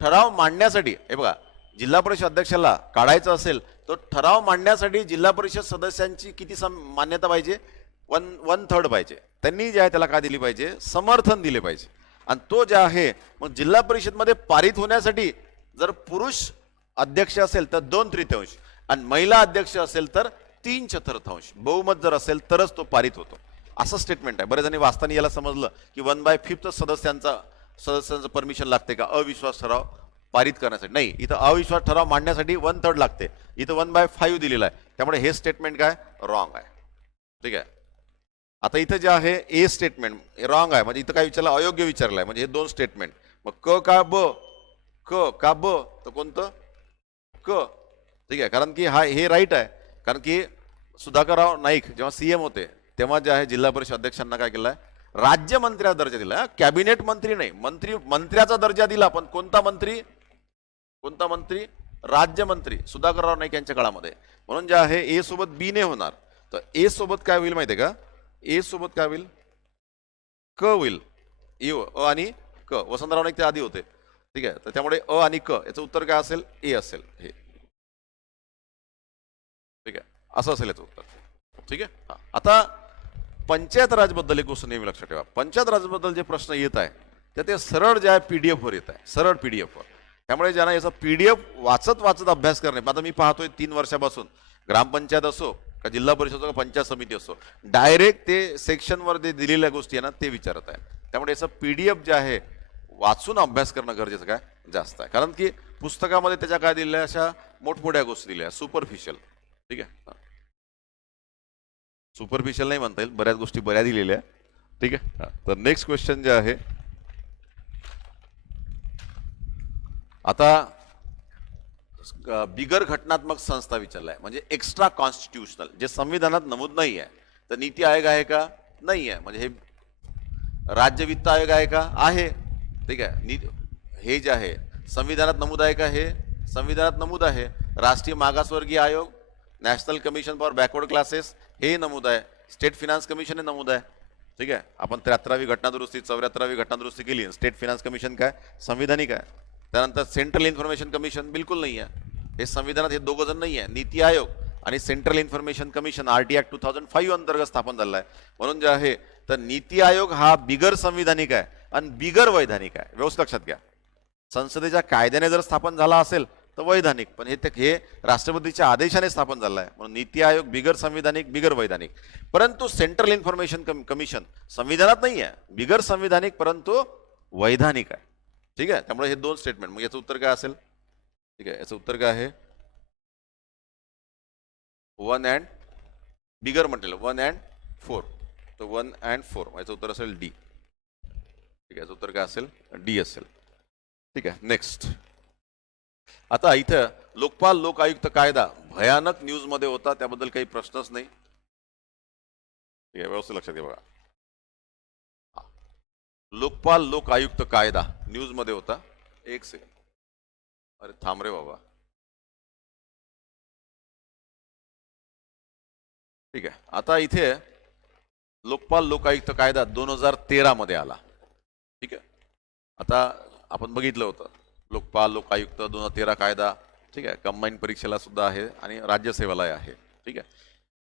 ठराव मांडण्यासाठी. हे बघा, जिल्हा परिषद अध्यक्षाला काढायचं असेल तर ठराव मांडण्यासाठी जिल्हा परिषद सदस्यांची किती मान्यता पाहिजे, वन थर्ड पाहिजे. त्यांनी जे आहे त्याला काय दिली पाहिजे, समर्थन दिले पाहिजे. आणि तो जे आहे मग जिल्हा परिषदमध्ये पारित होण्यासाठी जर पुरुष अध्यक्ष असेल तर 2/3 आणि महिला अध्यक्ष असेल तर 3/4, बहुमत जर असेल तरच तो पारित होतो. असं स्टेटमेंट आहे. बरेच जणी वाचताना याला समजलं की 1/5 सदस्यांचं परमिशन लागते का अविश्वास ठराव पारित करण्यासाठी. नाही, इथं अविश्वास ठराव मांडण्यासाठी 1/3 लागते, इथं 1/5 दिलेला आहे. त्यामुळे हे स्टेटमेंट काय रॉंग आहे. ठीक आहे. आता इथं जे आहे ए स्टेटमेंट रॉंग आहे, म्हणजे इथं काय विचारलं, अयोग्य विचारलं आहे. म्हणजे हे दोन स्टेटमेंट, मग क का ब, क का ब, तर कोणतं क. ठीक आहे. कारण की हे राईट आहे. कारण की सुधाकरराव नाईक जेव्हा सीएम होते तेव्हा जे आहे जिल्हा परिषद अध्यक्षांना काय केलंय, राज्यमंत्र्याचा दर्जा दिला, कॅबिनेट मंत्री नाही, मंत्र्याचा दर्जा दिला. पण कोणता मंत्री, कोणता मंत्री, राज्यमंत्री, सुधाकरराव नाईक यांच्या काळामध्ये. म्हणून जे आहे ए सोबत बी ने होणार, तर ए सोबत काय होईल माहितीये का, ए सोबत काय होईल, क होईल. अ आणि क, वसंतराव नाईक ते आधी होते. ठीक आहे. तर त्यामुळे अ आणि क याचं उत्तर काय असेल, ए असेल हे. ठीक आहे. असं असेल याचं उत्तर. ठीक आहे. आता पंचायत राज बद्दल एक गोष्ट नेहमी लक्षात ठेवा, पंचायत राज बद्दल जे प्रश्न येत आहे ते सरळ जे आहे पीडीएफ वर येत आहे, सरळ पीडीएफ वर. त्यामुळे ज्यांना याचा पीडीएफ वाचत अभ्यास करणे, आता मी पाहतोय 3 वर्षापासून ग्रामपंचायत असो का जिल्हा परिषद असो का पंचायत समिती असो, डायरेक्ट ते सेक्शनवर जे दिलेल्या गोष्टी आहे ना ते विचारत आहे. त्यामुळे याचं पीडीएफ जे आहे वाचून अभ्यास करणं गरजेचं काय जास्त आहे. कारण की पुस्तकामध्ये त्याच्या काय दिलेल्या अशा मोठमोठ्या गोष्टी दिल्या सुपरफिशियल. ठीक आहे. सुपरफिशियल नाही म्हणता येईल, बऱ्याच गोष्टी बऱ्या दिलेल्या. ठीक आहे. तर नेक्स्ट क्वेश्चन जे आहे, आता बिगर घटनात्मक संस्था विचारलाय, म्हणजे एक्स्ट्रा कॉन्स्टिट्युशनल, जे संविधानात नमूद नाही आहे. तर नीती आयोग आहे का, नाही आहे. म्हणजे हे राज्य वित्त आयोग आहे का, आहे. ठीक आहे. हे जे आहे संविधानात नमूद आहे का, हे संविधानात नमूद आहे. राष्ट्रीय मागासवर्गीय आयोग, national commission for backward classes हे नमूद आहे. स्टेट फिनान्स कमिशन हे नमूद आहे. ठीक आहे. आपण 73वी घटनादुरुस्ती 74वी घटनादुरुस्ती केली, स्टेट फिनान्स कमिशन काय संविधानिक आहे. त्यानंतर सेंट्रल इन्फॉर्मेशन कमिशन बिलकुल नाही आहे, हे संविधानात हे दोघं जण नाही आहे. नीती आयोग आणि central information commission RT act 2005 अंतर्गत स्थापन झालेला आहे. म्हणून जे आहे तर नीती आयोग हा बिगर संविधानिक आहे आणि बिगर वैधानिक आहे. व्यवस्थित लक्षात घ्या. संसदेच्या कायद्याने जर स्थापन झाला असेल तर वैधानिक, पण हे राष्ट्रपतीच्या आदेशाने स्थापन झालं आहे. म्हणून नीती आयोग बिगर संविधानिक बिगर वैधानिक. परंतु सेंट्रल इन्फॉर्मेशन कमिशन संविधानात नाही आहे, बिगर संविधानिक परंतु वैधानिक आहे. ठीक आहे. त्यामुळे हे दोन स्टेटमेंट, मग याचं उत्तर काय असेल. ठीक आहे. याचं उत्तर काय आहे, 1 and बिगर म्हटलेलं 1 and 4, तर 1 and 4 याचं उत्तर असेल डी. ठीक आहे. याचं उत्तर काय असेल, डी असेल. ठीक आहे. नेक्स्ट, आता इथं लोकपाल लोक आयुक्त कायदा भयानक न्यूज मध्ये होता, त्याबद्दल काही प्रश्नच नाही. ठीक आहे. व्यवस्थित लक्षात घ्या बघा, लोकपाल लोक आयुक्त कायदा न्यूज मध्ये होता. एक सेकंड, अरे थांब रे बाबा. ठीक आहे. आता इथे लोकपाल लोक आयुक्त कायदा 2013 मध्ये आला. ठीक आहे. आता आपण बघितलं होतं लोकपाल लोक आयुक्त 2013 कायदा. ठीक आहे. कंबाईन परीक्षेला सुद्धा आहे आणि राज्यसेवेला आहे. ठीक आहे.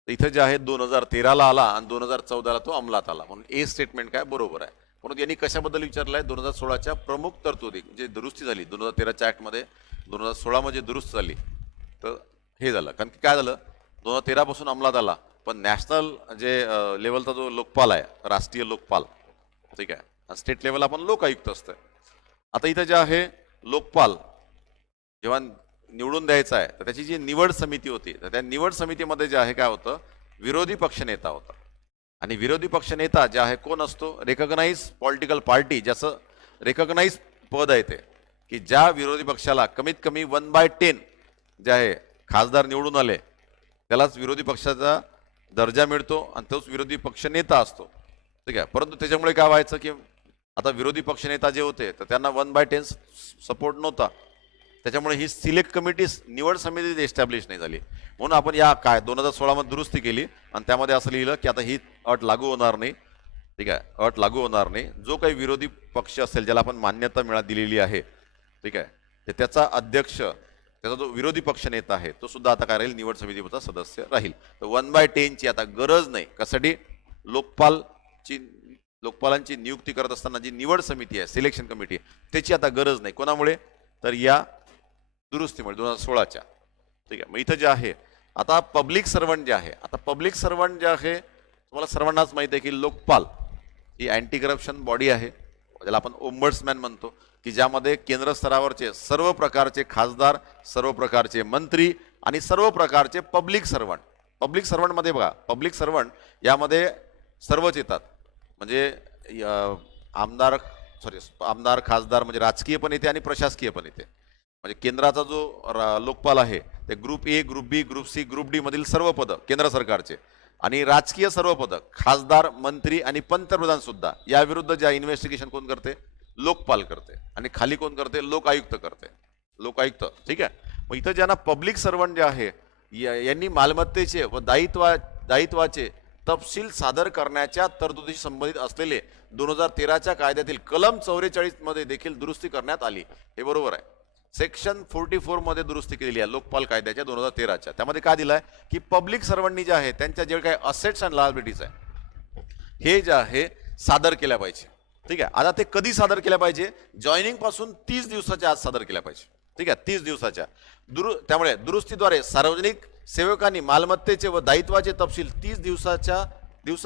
तर इथे जे आहे 2013 ला आला आणि 2014 ला तो अंमलात आला. म्हणून ए स्टेटमेंट काय बरोबर आहे. म्हणून यांनी कशाबद्दल विचारलंय, 2016च्या प्रमुख तरतुदी जे दुरुस्ती झाली 2013च्या ऍक्ट मध्ये, 2016 मध्ये दुरुस्त झाली, तर हे झालं. कारण की काय झालं, 2013 पासून अंमलात आला, पण नॅशनल जे लेवलचा जो लोकपाल आहे, राष्ट्रीय लोकपाल, ठीक आहे, स्टेट लेवल आपण लोकायुक्त असतं. आता इथं जे आहे लोकपाल जेव्हा निवडून द्यायचा आहे तर त्याची जी निवड समिती होती तर त्या निवड समितीमध्ये जे आहे काय होतं, विरोधी पक्षनेता होता. आणि विरोधी पक्षनेता जे आहे कोण असतो, रेकग्नाइज पॉलिटिकल पार्टी, ज्याचं रेकग्नाइज पद आहे ते, की ज्या विरोधी पक्षाला कमीत कमी 1/10 जे आहे खासदार निवडून आले त्यालाच विरोधी पक्षाचा दर्जा मिळतो आणि तोच विरोधी पक्ष नेता असतो. ठीक आहे. परंतु त्याच्यामुळे काय व्हायचं की आता विरोधी पक्षनेता जे होते तर त्यांना 1/10 सपोर्ट नव्हता. त्याच्यामुळे ही सिलेक्ट कमिटी निवड समिती एस्टॅब्लिश नाही झाली. म्हणून आपण या काय 2016 मध्ये दुरुस्ती केली आणि त्यामध्ये असं लिहिलं की आता ही अट लागू होणार नाही. ठीक आहे, अट लागू होणार नाही. जो काही विरोधी पक्ष असेल ज्याला आपण मान्यता दिलेली आहे, ठीक आहे, तर त्याचा अध्यक्ष, त्याचा जो विरोधी पक्ष नेता आहे तो सुद्धा आता काय राहील, निवड समितीचा सदस्य राहील. तर 1/10 ची आता गरज नाही. कशासाठी? लोकपालांची नियुक्ती करत असताना जी निवड समिती आहे, सिलेक्शन कमिटी, त्याची आता गरज नाही. कोणामुळे? तर या दुरुस्तीमुळे 2016च्या. ठीक आहे. मग इथं जे आहे आता पब्लिक सर्वंट जे आहे, आता पब्लिक सर्वंट जे आहे तुम्हाला सर्वांनाच माहिती आहे की लोकपाल ही अँटी करप्शन बॉडी आहे, ज्याला आपण ओम्बड्समॅन म्हणतो, की ज्यामध्ये केंद्र स्तरावरचे सर्व प्रकारचे खासदार, सर्व प्रकारचे मंत्री आणि सर्व प्रकारचे पब्लिक सर्वंट मध्ये बघा, पब्लिक सर्वंट यामध्ये सर्वच येतात. म्हणजे आमदार खासदार म्हणजे राजकीय पण येते आणि प्रशासकीय पण येते. म्हणजे केंद्राचा जो लोकपाल आहे ते group A, group B, group C, group D मधील सर्व पद केंद्र सरकारचे आणि राजकीय सर्व पद, खासदार, मंत्री आणि पंतप्रधान सुद्धा याविरुद्ध ज्या इन्व्हेस्टिगेशन कोण करते? लोकपाल करते. आणि खाली कोण करते? लोकायुक्त करते. लोकायुक्त. ठीक आहे. मग इथं ज्यांना पब्लिक सर्वंट जे आहे यांनी मालमत्तेचे व दायित्वाचे तपशील सादर करण्याच्या तरतुदीशी संबंधित असलेले 2013च्या कायद्यातील कलम 44 मध्ये देखील दुरुस्ती करण्यात आली. हे बरोबर आहे. सेक्शन 44 मध्ये दुरुस्ती केलेली आहे लोकपाल कायद्याच्या 2013च्या. त्यामध्ये काय दिलंय की पब्लिक सर्वंटनी जे आहे त्यांच्या जे काही असेट्स अँड लायबिलिटीज आहे हे जे आहे सादर केल्या पाहिजे. ठीक आहे. आता ते कधी सादर केल्या पाहिजे? जॉईनिंग पासून 30 दिवसाच्या आत सादर केल्या पाहिजे. ठीक आहे, 30 दिवसाच्या. त्यामुळे दुरुस्तीद्वारे सार्वजनिक सेवकांनी मालमत्तेचे व दायित्वाचे तपशील 30 दिवसात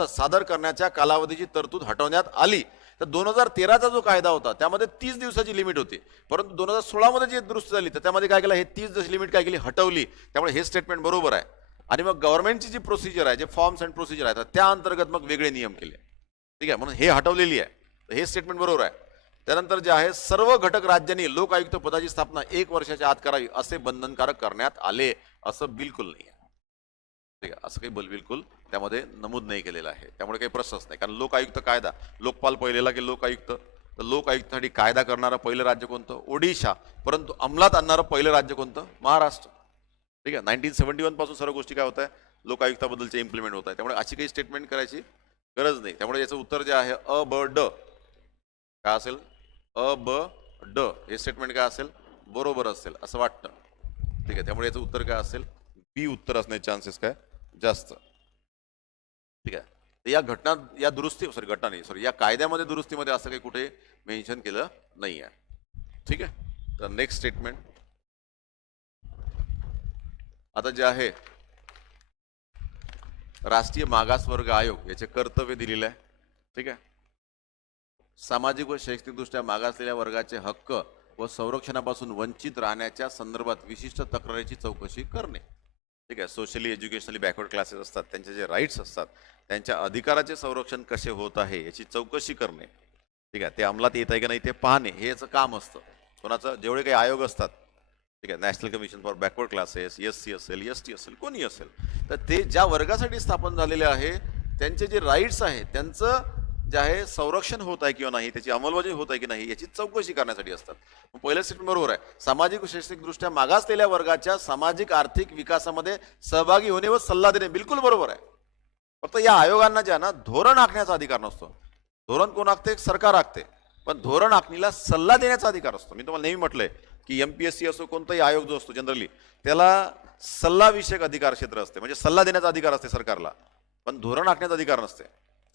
सादर करण्याच्या कालावधीची तरतूद हटवण्यात आली. तर 2013चा जो कायदा होता त्यामध्ये 30 दिवसाची लिमिट होती, परंतु 2016 मध्ये जी दुरुस्ती झाली तर त्यामध्ये काय केलं, हे 30 दिवसाची लिमिट काय केली, हटवली. त्यामुळे हे स्टेटमेंट बरोबर आहे. आणि मग गव्हर्नमेंटची जी प्रोसिजर आहे, जे फॉर्म्स अँड प्रोसिजर आहेत, त्या अंतर्गत मग वेगळे नियम केले. ठीक आहे, म्हणून हे हटवलेली आहे. हे स्टेटमेंट बरोबर आहे. त्यानंतर जे आहे सर्व घटक राज्यांनी लोकायुक्त पदाची स्थापना 1 वर्षाच्या आत करावी असे बंधनकारक करण्यात आले, असं बिलकुल नाही आहे. ठीक आहे, असं काही बिलकुल त्यामध्ये नमूद नाही केलेलं आहे. त्यामुळे काही प्रश्नच नाही. कारण लोकायुक्त कायदा, लोकपाल पहिलेला की लोकायुक्त, तर लोकायुक्तासाठी कायदा करणारं पहिलं राज्य कोणतं? ओडिशा. परंतु अंमलात आणणारं पहिलं राज्य कोणतं? महाराष्ट्र. ठीक आहे. 1971 पासून सर्व गोष्टी काय होत आहे, लोकायुक्ताबद्दलचे इम्प्लिमेंट होत आहे. त्यामुळे अशी काही स्टेटमेंट करायची गरज नाही. त्यामुळे याचं उत्तर जे आहे अ ब ड काय असेल? अ ब ड हे स्टेटमेंट काय असेल? बरोबर असेल असं वाटतं. ठीक आहे. त्यामुळे याचं उत्तर काय असेल? बी उत्तर असण्याचे चान्सेस काय जास्त. ठीक आहे. तर या कायद्यामध्ये दुरुस्तीमध्ये असं काही कुठे मेन्शन केलं नाही आहे. ठीक आहे. तर नेक्स्ट स्टेटमेंट आता जे आहे राष्ट्रीय मागासवर्ग आयोग याचे कर्तव्य दिलेले आहे. ठीक आहे. सामाजिक व शैक्षणिकदृष्ट्या मागासलेल्या वर्गाचे हक्क व संरक्षणापासून वंचित राहण्याच्या संदर्भात विशिष्ट तक्रारीची चौकशी करणे. ठीक आहे. सोशली एज्युकेशनली बॅकवर्ड क्लासेस असतात, त्यांचे जे राईट्स असतात, त्यांच्या अधिकाराचे संरक्षण कसे होत आहे याची चौकशी करणे. ठीक आहे. ते अंमलात येत आहे की नाही ते पाहणे हे याचं काम असतं. कोणाचं? जेवढे काही आयोग असतात, ठीक आहे, national commission for backward classes, SC असेल, ST असेल, कोणी असेल, तर ते ज्या वर्गासाठी स्थापन झालेले आहे त्यांचे जे राईट्स आहे त्यांचं जे आहे संरक्षण होत आहे किंवा नाही, त्याची अंमलबजावणी होत आहे की नाही याची चौकशी करण्यासाठी असतात. पहिलं स्टेटमेंट बरोबर आहे. सामाजिक व शैक्षणिकदृष्ट्या मागासलेल्या वर्गाच्या सामाजिक आर्थिक विकासामध्ये सहभागी होणे व सल्ला देणे बिलकुल बरोबर आहे. फक्त या आयोगांना ज्या ना धोरण आखण्याचा अधिकार नसतो. धोरण कोण आखते? सरकार आखते. पण धोरण आखणीला सल्ला देण्याचा अधिकार असतो. मी तुम्हाला नेहमी म्हटलंय की MPSC असो कोणताही आयोग जो असतो जनरली त्याला सल्ला विषयक अधिकार क्षेत्र असते, म्हणजे सल्ला देण्याचा अधिकार असते सरकारला, पण धोरण आखण्याचा अधिकार नसते.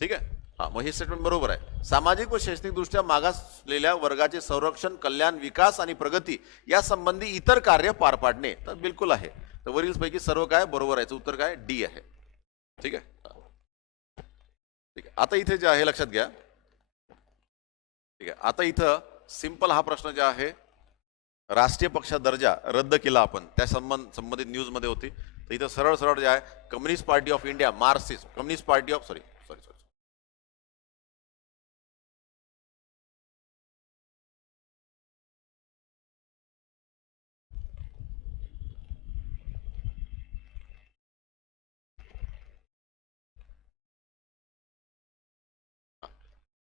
ठीक आहे. हा, मग हे स्टेटमेंट बरोबर आहे. सामाजिक व शैक्षणिकदृष्ट्या मागासलेल्या वर्गाचे संरक्षण, कल्याण, विकास आणि प्रगती या संबंधी इतर कार्य पार पाडणे तर बिलकुल आहे. तर वरील पैकी सर्व काय बरोबर आहे? उत्तर काय? डी आहे. ठीक आहे. ठीक आहे. आता इथे जे आहे लक्षात घ्या. ठीक आहे. आता इथं सिंपल हा प्रश्न जे आहे राष्ट्रीय पक्षा दर्जा रद्द केला आपण, त्या संबंधित न्यूज मध्ये होती. तर इथं सरळ सरळ जे आहे communist party of India Marxist, communist party of sorry sorry sorry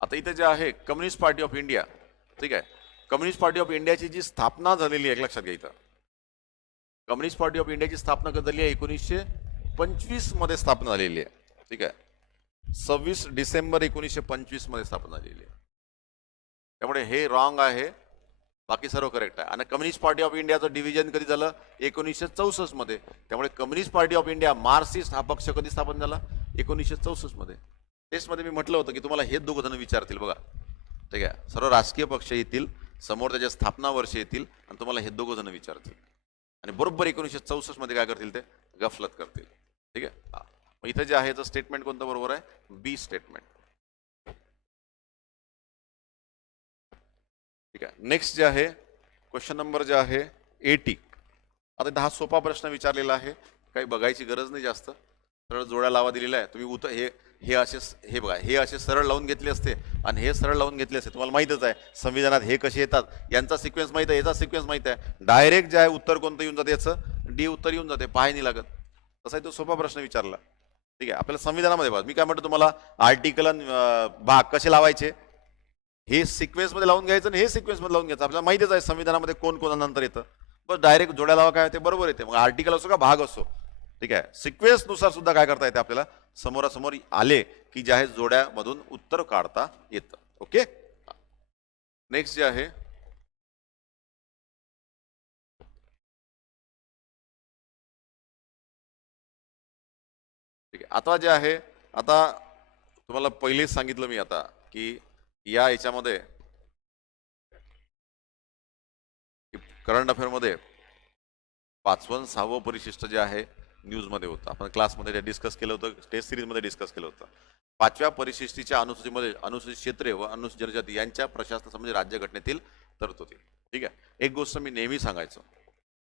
आता इथे जे आहे कम्युनिस्ट पार्टी ऑफ इंडिया, ठीक आहे. कम्युनिस्ट पार्टी ऑफ इंडियाची जी स्थापना झालेली आहे, लक्षात घ्या, इथं कम्युनिस्ट पार्टी ऑफ इंडियाची स्थापना कधी झाली आहे? 1925 मध्ये स्थापना झालेली आहे, ठीक आहे. 26 डिसेंबर 1925 मध्ये स्थापना झालेली आहे. त्यामुळे हे रॉंग आहे, बाकी सर्व करेक्ट आहे. आणि कम्युनिस्ट पार्टी ऑफ इंडियाचं डिव्हिजन कधी झालं? 1964 मध्ये. त्यामुळे communist party of India Marxist हा पक्ष कधी स्थापन झाला? 1964 मध्ये. टेस्टमध्ये मी म्हटलं होतं की तुम्हाला हे दोघं जण विचारतील बघा, ठीक आहे. सर्व राजकीय पक्ष येतील समोर, त्याच्या स्थापना वर्ष येतील आणि तुम्हाला हे दोघं जण विचारतील आणि बरोबर 1964 मध्ये काय करतील? ते गफलत करतील, ठीक आहे. मग इथे जे आहे स्टेटमेंट कोणतं बरोबर आहे? बी स्टेटमेंट, ठीक आहे. नेक्स्ट जे आहे क्वेश्चन नंबर जे आहे 80. आता इथं हा सोपा प्रश्न विचारलेला आहे, काही बघायची गरज नाही जास्त. सरळ जोड्या लावा दिलेला आहे. तुम्ही हे असे हे बघा, हे असे सरळ लावून घेतले असते आणि हे सरळ लावून घेतले असते. तुम्हाला माहितच आहे संविधानात हे कसे येतात, यांचा सिक्वेन्स माहित आहे, याचा सिक्वेन्स माहित आहे. डायरेक्ट जे आहे उत्तर कोणतं येऊन जाते? याचं डी उत्तर येऊन जाते, पाहाय नाही लागत. तसा तो सोपा प्रश्न विचारला, ठीक आहे. आपल्याला संविधानामध्ये बघा, मी काय म्हणतो तुम्हाला, आर्टिकल भाग कसे लावायचे हे सिक्वेन्स मध्ये लावून घ्यायचं आणि हे सिक्वेन्स मध्ये लावून घ्यायचं. आपल्याला माहितीच आहे संविधानामध्ये कोण कोणानंतर येतं. बस डायरेक्ट जोड्या लावा, काय ते बरोबर येते. मग आर्टिकल असो का भाग असो, ठीक आहे. सिक्वेन्स नुसार सुद्धा काय करता येते आपल्याला, समोरासमोर आले की जे आहे जोड्यामधून उत्तर काढता येतं. ओके. नेक्स्ट जे आहे ठीक आहे. आता जे आहे, आता तुम्हाला पहिलेच सांगितलं मी आता की या याच्यामध्ये करंट अफेअर मध्ये 5वं 6वं परिशिष्ट जे आहे न्यूज मध्ये होतं. आपण क्लासमध्ये डिस्कस केलं होतं, टेस्ट सिरीज मध्ये डिस्कस केलं होतं. 5व्या परिशिष्टीच्या अनुसूचीमध्ये अनुसूचित क्षेत्रे व अनुसूचित जनजाती यांच्या प्रशासनासंबंधी राज्यघटनेतील तरतुदी, ठीक आहे. एक गोष्ट मी नेहमी सांगायचो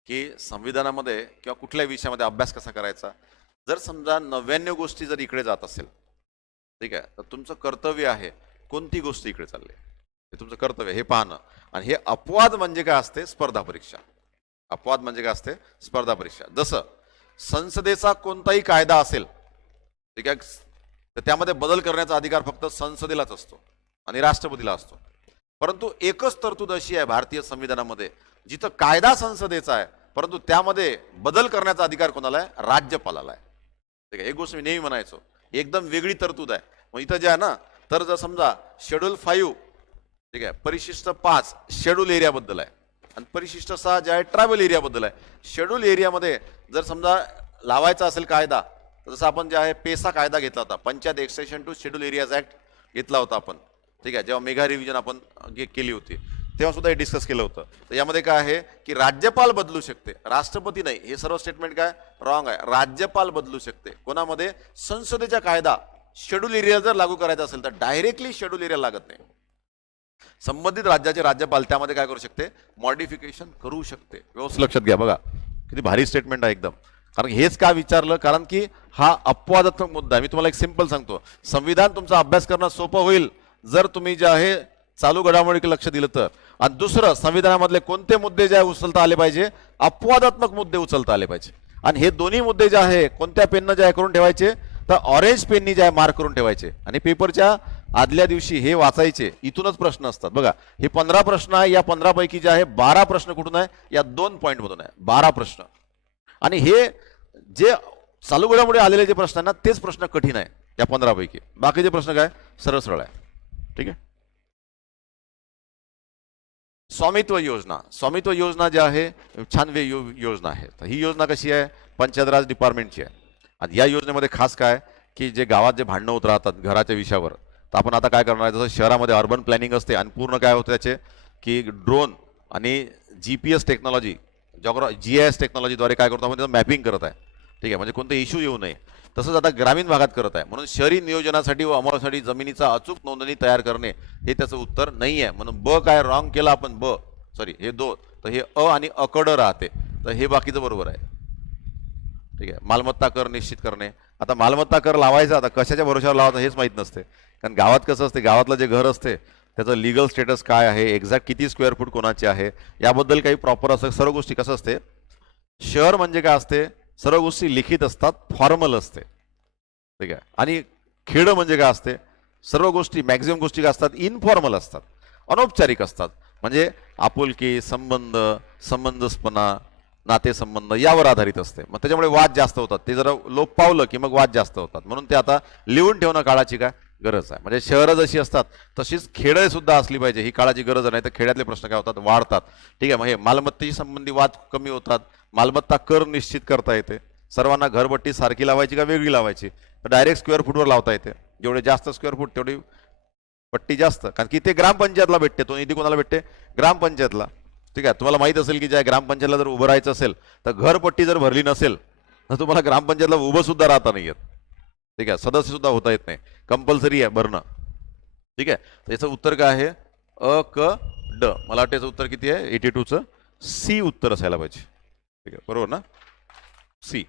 की संविधानामध्ये किंवा कुठल्याही विषयामध्ये अभ्यास कसा करायचा, जर समजा 99 गोष्टी जर इकडे जात असेल, ठीक आहे, तर तुमचं कर्तव्य आहे कोणती गोष्ट इकडे चालली हे तुमचं कर्तव्य हे पाहणं. आणि हे अपवाद म्हणजे काय असते? स्पर्धा परीक्षा. अपवाद म्हणजे काय असते? स्पर्धा परीक्षा. जसं संसदेचा कोणताही कायदा असेल, ठीक आहे, तर त्यामध्ये बदल करण्याचा अधिकार फक्त संसदेलाच असतो आणि राष्ट्रपतीला असतो. परंतु एकच तरतूद अशी आहे भारतीय संविधानामध्ये जिथं कायदा संसदेचा आहे परंतु त्यामध्ये बदल करण्याचा अधिकार कोणाला आहे? राज्यपालाला आहे, ठीक आहे. एक गोष्ट मी नेहमी म्हणायचो, एकदम वेगळी तरतूद आहे. मग इथं जे आहे ना, तर जर समजा शेड्यूल 5, ठीक आहे, परिशिष्ट 5 शेड्यूल एरिया बद्दल आहे आणि परिशिष्ट 6 जे आहे ट्रायबल एरिया बद्दल आहे. शेड्यूल एरियामध्ये जर समजा लावायचा असेल कायदा, जसं आपण जे आहे पेसा कायदा घेतला होता, panchayat extension to schedule areas act घेतला होता आपण, ठीक आहे, जेव्हा मेगा रिव्हिजन आपण केली होती तेव्हा सुद्धा हे डिस्कस केलं होतं. तर यामध्ये काय आहे की राज्यपाल बदलू शकते, राष्ट्रपती नाही. हे सर्व स्टेटमेंट काय रॉंग आहे. राज्यपाल बदलू शकते. कोणामध्ये? संसदेचा कायदा शेड्यूल एरिया जर लागू करायचा असेल तर डायरेक्टली शेड्यूल एरिया लागत नाही. संबंधित राज्याचे राज्यपाल त्यामध्ये काय करू शकते? मॉडिफिकेशन करू शकते. व्यवस्थित लक्षात घ्या बघा, किती भारी स्टेटमेंट आहे एकदम. कारण हेच का विचारलं, कारण की हा अपवादात्मक मुद्दा आहे. मी तुम्हाला एक सिंपल सांगतो, संविधान तुमचा अभ्यास करणं सोपं होईल जर तुम्ही जे आहे चालू घडामोडीकडे लक्ष दिलं तर. आणि दुसरं, संविधानामधले कोणते मुद्दे जे आहे उचलता आले पाहिजे? अपवादात्मक मुद्दे उचलता आले पाहिजे. आणि हे दोन्ही मुद्दे जे आहे कोणत्या पेननं जे आहे करून ठेवायचे? तर ऑरेंज पेननी जे आहे मार्क करून ठेवायचे आणि पेपरच्या आदल्या दिवशी हे वाचायचे. इथूनच प्रश्न असतात बघा. हे 15 प्रश्न आहे, या 15 पैकी जे आहे 12 प्रश्न कुठून आहे? या 2 पॉईंट मधून आहे 12 प्रश्न. आणि हे जे चालू घडामोडी आलेले जे प्रश्न आहेत ना, तेच प्रश्न कठीण आहे या 15 पैकी. बाकीचे प्रश्न काय सरळ सरळ आहे, ठीक आहे. स्वामित्व योजना, स्वामित्व योजना जी आहे छान योजना आहे. तर ही योजना कशी आहे? पंचायत राज डिपार्टमेंटची आहे. आणि या योजनेमध्ये खास काय की जे गावात जे भांडणं होत राहतात घराच्या विषयावर, तर आपण आता काय करणार आहे, जसं शहरामध्ये अर्बन प्लॅनिंग असते आणि पूर्ण काय होतं त्याचे की ड्रोन आणि GPS टेक्नॉलॉजी, GIS टेक्नॉलॉजीद्वारे काय करतो आपण, त्याचं मॅपिंग करत आहे, ठीक आहे, म्हणजे कोणते इश्यू येऊ नये. तसंच आता ग्रामीण भागात करत आहे. म्हणून शहरी नियोजनासाठी व अंमलासाठी जमिनीचा अचूक नोंदणी तयार करणे हे त्याचं उत्तर नाही आहे. म्हणून ब काय रॉंग केला आपण, ब सॉरी हे तर हे अ आणि अकड राहते, तर हे बाकीचं बरोबर आहे. ठीक आहे. मालमत्ता कर निश्चित करणे. आता मालमत्ता कर लावायचा, आता कशाच्या भरोशावर लावायचा हेच माहीत नसते. कारण गावात कसं असते, गावातलं जे घर असते त्याचं लिगल स्टेटस काय आहे, एक्झॅक्ट किती स्क्वेअर फूट कोणाचे आहे, याबद्दल काही प्रॉपर असं सर्व गोष्टी कसं असते. शहर म्हणजे काय असते, सर्व गोष्टी लिखित असतात, फॉर्मल असते. ठीक आहे. आणि खेडं म्हणजे काय असते, सर्व गोष्टी मॅक्झिमम गोष्टी काय असतात, इनफॉर्मल असतात, अनौपचारिक असतात. म्हणजे आपुलकी, संबंध, समंजसपणा, नातेसंबंध यावर आधारित असते. मग त्याच्यामुळे वाद जास्त होतात. ते जरा लोप पावलं की मग वाद जास्त होतात. म्हणून ते आता लिहून ठेवणं काळाची काय गरज आहे. म्हणजे शहरं जशी असतात तशीच खेडे सुद्धा असली पाहिजे, ही काळाची गरज नाही. तर खेड्यातले प्रश्न काय होतात, वाढतात. ठीक आहे. मग हे मालमत्तेशी संबंधी वाद कमी होतात. मालमत्ता कर निश्चित करता येते. सर्वांना घरपट्टी सारखी लावायची का वेगळी लावायची, तर डायरेक्ट स्क्वेअर फूटवर लावता येते. जेवढे जास्त स्क्वेअर फूट तेवढी पट्टी जास्त, कारण की ते ग्रामपंचायतला भेटते. तो निधी कोणाला भेटते, ग्रामपंचायतला. ठीक आहे. तुम्हाला माहित असेल की ज्या ग्रामपंचायतला जर उभं राहायचं असेल तर घरपट्टी जर भरली नसेल तर तुम्हाला ग्रामपंचायतला उभं सुद्धा राहता नाही येत. ठीक आहे. सदस्य सुद्धा होता येत नाही, कंपल्सरी आहे भरणं. ठीक आहे. तर याचं उत्तर काय आहे, अ क ड. मला वाटतं याचं उत्तर किती आहे, 82चं सी उत्तर असायला पाहिजे. ठीक आहे, बरोबर ना, सी.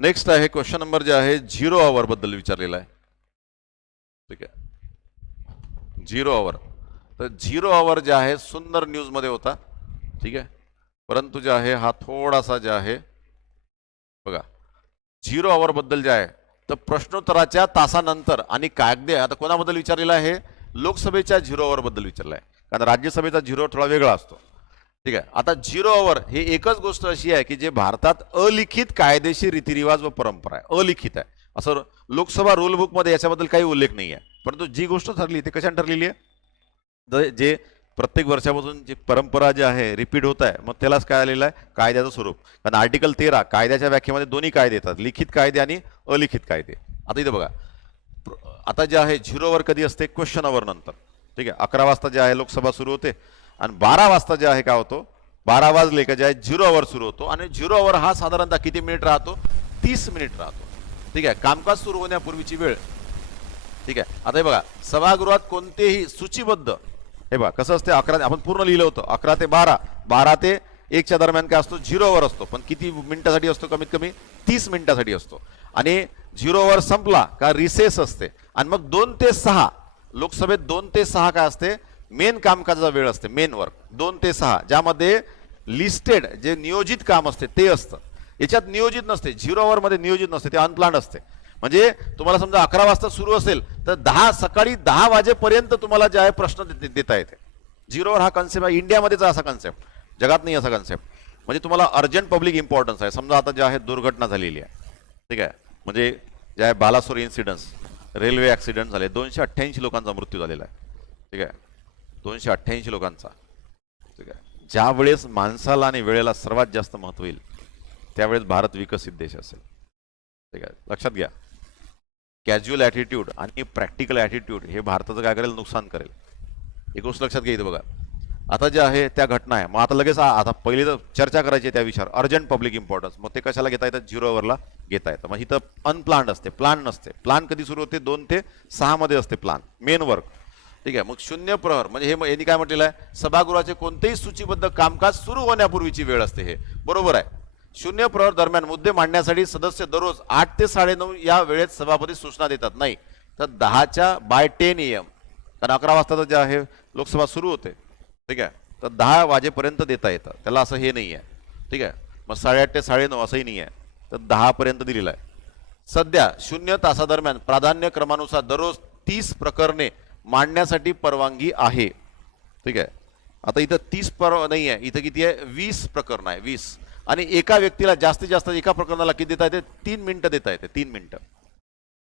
नेक्स्ट आहे क्वेश्चन नंबर जे आहे 0 आवर बद्दल विचारलेला आहे. ठीक आहे, 0 आवर. तर 0 आवर जे आहे सुंदर न्यूज मध्ये होता. ठीक आहे. परंतु जे आहे हा थोडासा जे आहे बघा, 0 आवर बद्दल जे आहे तर प्रश्नोत्तराच्या तासानंतर आणि कागदे, आता कोणाबद्दल विचारलेला आहे, लोकसभेच्या 0 आवर बद्दल विचारला आहे. कारण राज्यसभेचा 0 थोडा वेगळा असतो. ठीक आहे. आता 0 आवर हे एकच गोष्ट अशी आहे की जे भारतात अलिखित कायदेशीर रीतिरिवाज व परंपरा आहे, अलिखित आहे. असं लोकसभा रूल बुक मध्ये याच्याबद्दल काही उल्लेख नाही आहे. परंतु जी गोष्ट ठरली ते कशाने ठरलेली आहे, जे प्रत्येक वर्षापासून जी परंपरा जी आहे रिपीट होत आहे, मग त्यालाच काय आलेलं आहे, कायद्याचं स्वरूप. कारण आर्टिकल 13 कायद्याच्या व्याख्येमध्ये दोन्ही कायदे येतात, लिखित कायदे आणि अलिखित कायदे. आता इथे बघा, आता जे आहे 0 आवर कधी असते, क्वेश्चन आवर नंतर. ठीक आहे. 11 वाजता जे आहे लोकसभा सुरू होते आणि 12 वाजता जे आहे काय होतो, 12 वाजले का जे आहे 0 आवर सुरू होतो. आणि 0 आवर हा साधारणतः किती मिनिट राहतो, 30 मिनिट राहतो. ठीक आहे. कामकाज सुरू होण्यापूर्वीची वेळ. ठीक आहे. आता हे बघा, सभागृहात कोणतेही सूचीबद्ध, हे बघा कसं असते, 11 आपण पूर्ण लिहिलं होतं, 11 ते 12, 12 ते 1च्या दरम्यान काय असतो, 0 आवर असतो. पण किती मिनिटासाठी असतो, कमीत कमी 30 मिनिटासाठी असतो. आणि 0 आवर संपला का रिसेस असते. आणि मग 2 ते 6 लोकसभेत 2 ते 6 काय असते, मेन कामकाजाचा वेळ असते, मेन वर्क. 2 ते 6 ज्यामध्ये लिस्टेड जे नियोजित काम असते ते असतं. याच्यात नियोजित नसते, 0 आवर मध्ये नियोजित नसते, ते अनप्लान्ड असते. म्हणजे तुम्हाला समजा 11 वाजता सुरू असेल तर सकाळी 10 वाजेपर्यंत तुम्हाला जे आहे प्रश्न देता येते. 0 आवर हा कन्सेप्ट आहे, इंडियामध्येच असा कन्सेप्ट, जगात नाही असा कन्सेप्ट. म्हणजे तुम्हाला अर्जंट पब्लिक इम्पॉर्टन्स आहे. समजा आता जे आहे दुर्घटना झालेली आहे, ठीक आहे, म्हणजे जे आहे बालासोर इन्सिडन्स, रेल्वे ऍक्सिडेंट झाले, 288 लोकांचा मृत्यू झालेला आहे. ठीक आहे, 288 लोकांचा. ठीक आहे. ज्या वेळेस माणसाला आणि वेळेला सर्वात जास्त महत्व येईल त्यावेळेस भारत विकसित देश असेल. ठीक आहे, लक्षात घ्या. कॅज्युअल ॲटिट्यूड आणि प्रॅक्टिकल ॲटिट्यूड हे भारताचं काय करेल, नुकसान करेल. एक गोष्ट लक्षात घ्या. इथं बघा, आता जे आहे त्या घटना आहे, मग आता लगेच आता पहिली तर चर्चा करायची आहे त्या विषयावर, अर्जंट पब्लिक इम्पॉर्टन्स. मग ते कशाला घेता येतात, 0 आवरला घेता येतं. मग इथं अनप्लान्ड असते, प्लान नसते. प्लान कधी सुरू होते, 2 ते 6 मध्ये असते प्लान, मेन वर्क. ठीक आहे. मग 0 प्रहर म्हणजे हे यांनी काय म्हटलेलं आहे, सभागृहाचे कोणतेही सूचीबद्ध कामकाज सुरू होण्यापूर्वीची वेळ असते. हे बरोबर आहे. 0 प्रहर दरम्यान मुद्दे मांडण्यासाठी सदस्य दररोज 8 ते 9:30 या वेळेत सभापती सूचना देतात. नाही तर 10च्या बाय 10 AM, कारण 11 वाजता तर जे आहे लोकसभा सुरू होते. ठीक आहे, तर 10 वाजेपर्यंत देता येतं, त्याला असं हे नाही आहे. ठीक आहे. मग 8:30 ते 9:30 असंही नाही आहे, तर 10 पर्यंत दिलेलं आहे. सध्या 0 तासादरम्यान प्राधान्य क्रमानुसार दररोज 30 प्रकरणे मांडण्यासाठी परवानगी आहे. ठीक आहे. आता इथं 30 नाही आहे, इथं किती आहे, 20 प्रकरण आहे, 20. आणि एका व्यक्तीला जास्तीत जास्त एका प्रकरणाला किती देता येते, 3 मिनिटं देता येते, 3 मिनिटं.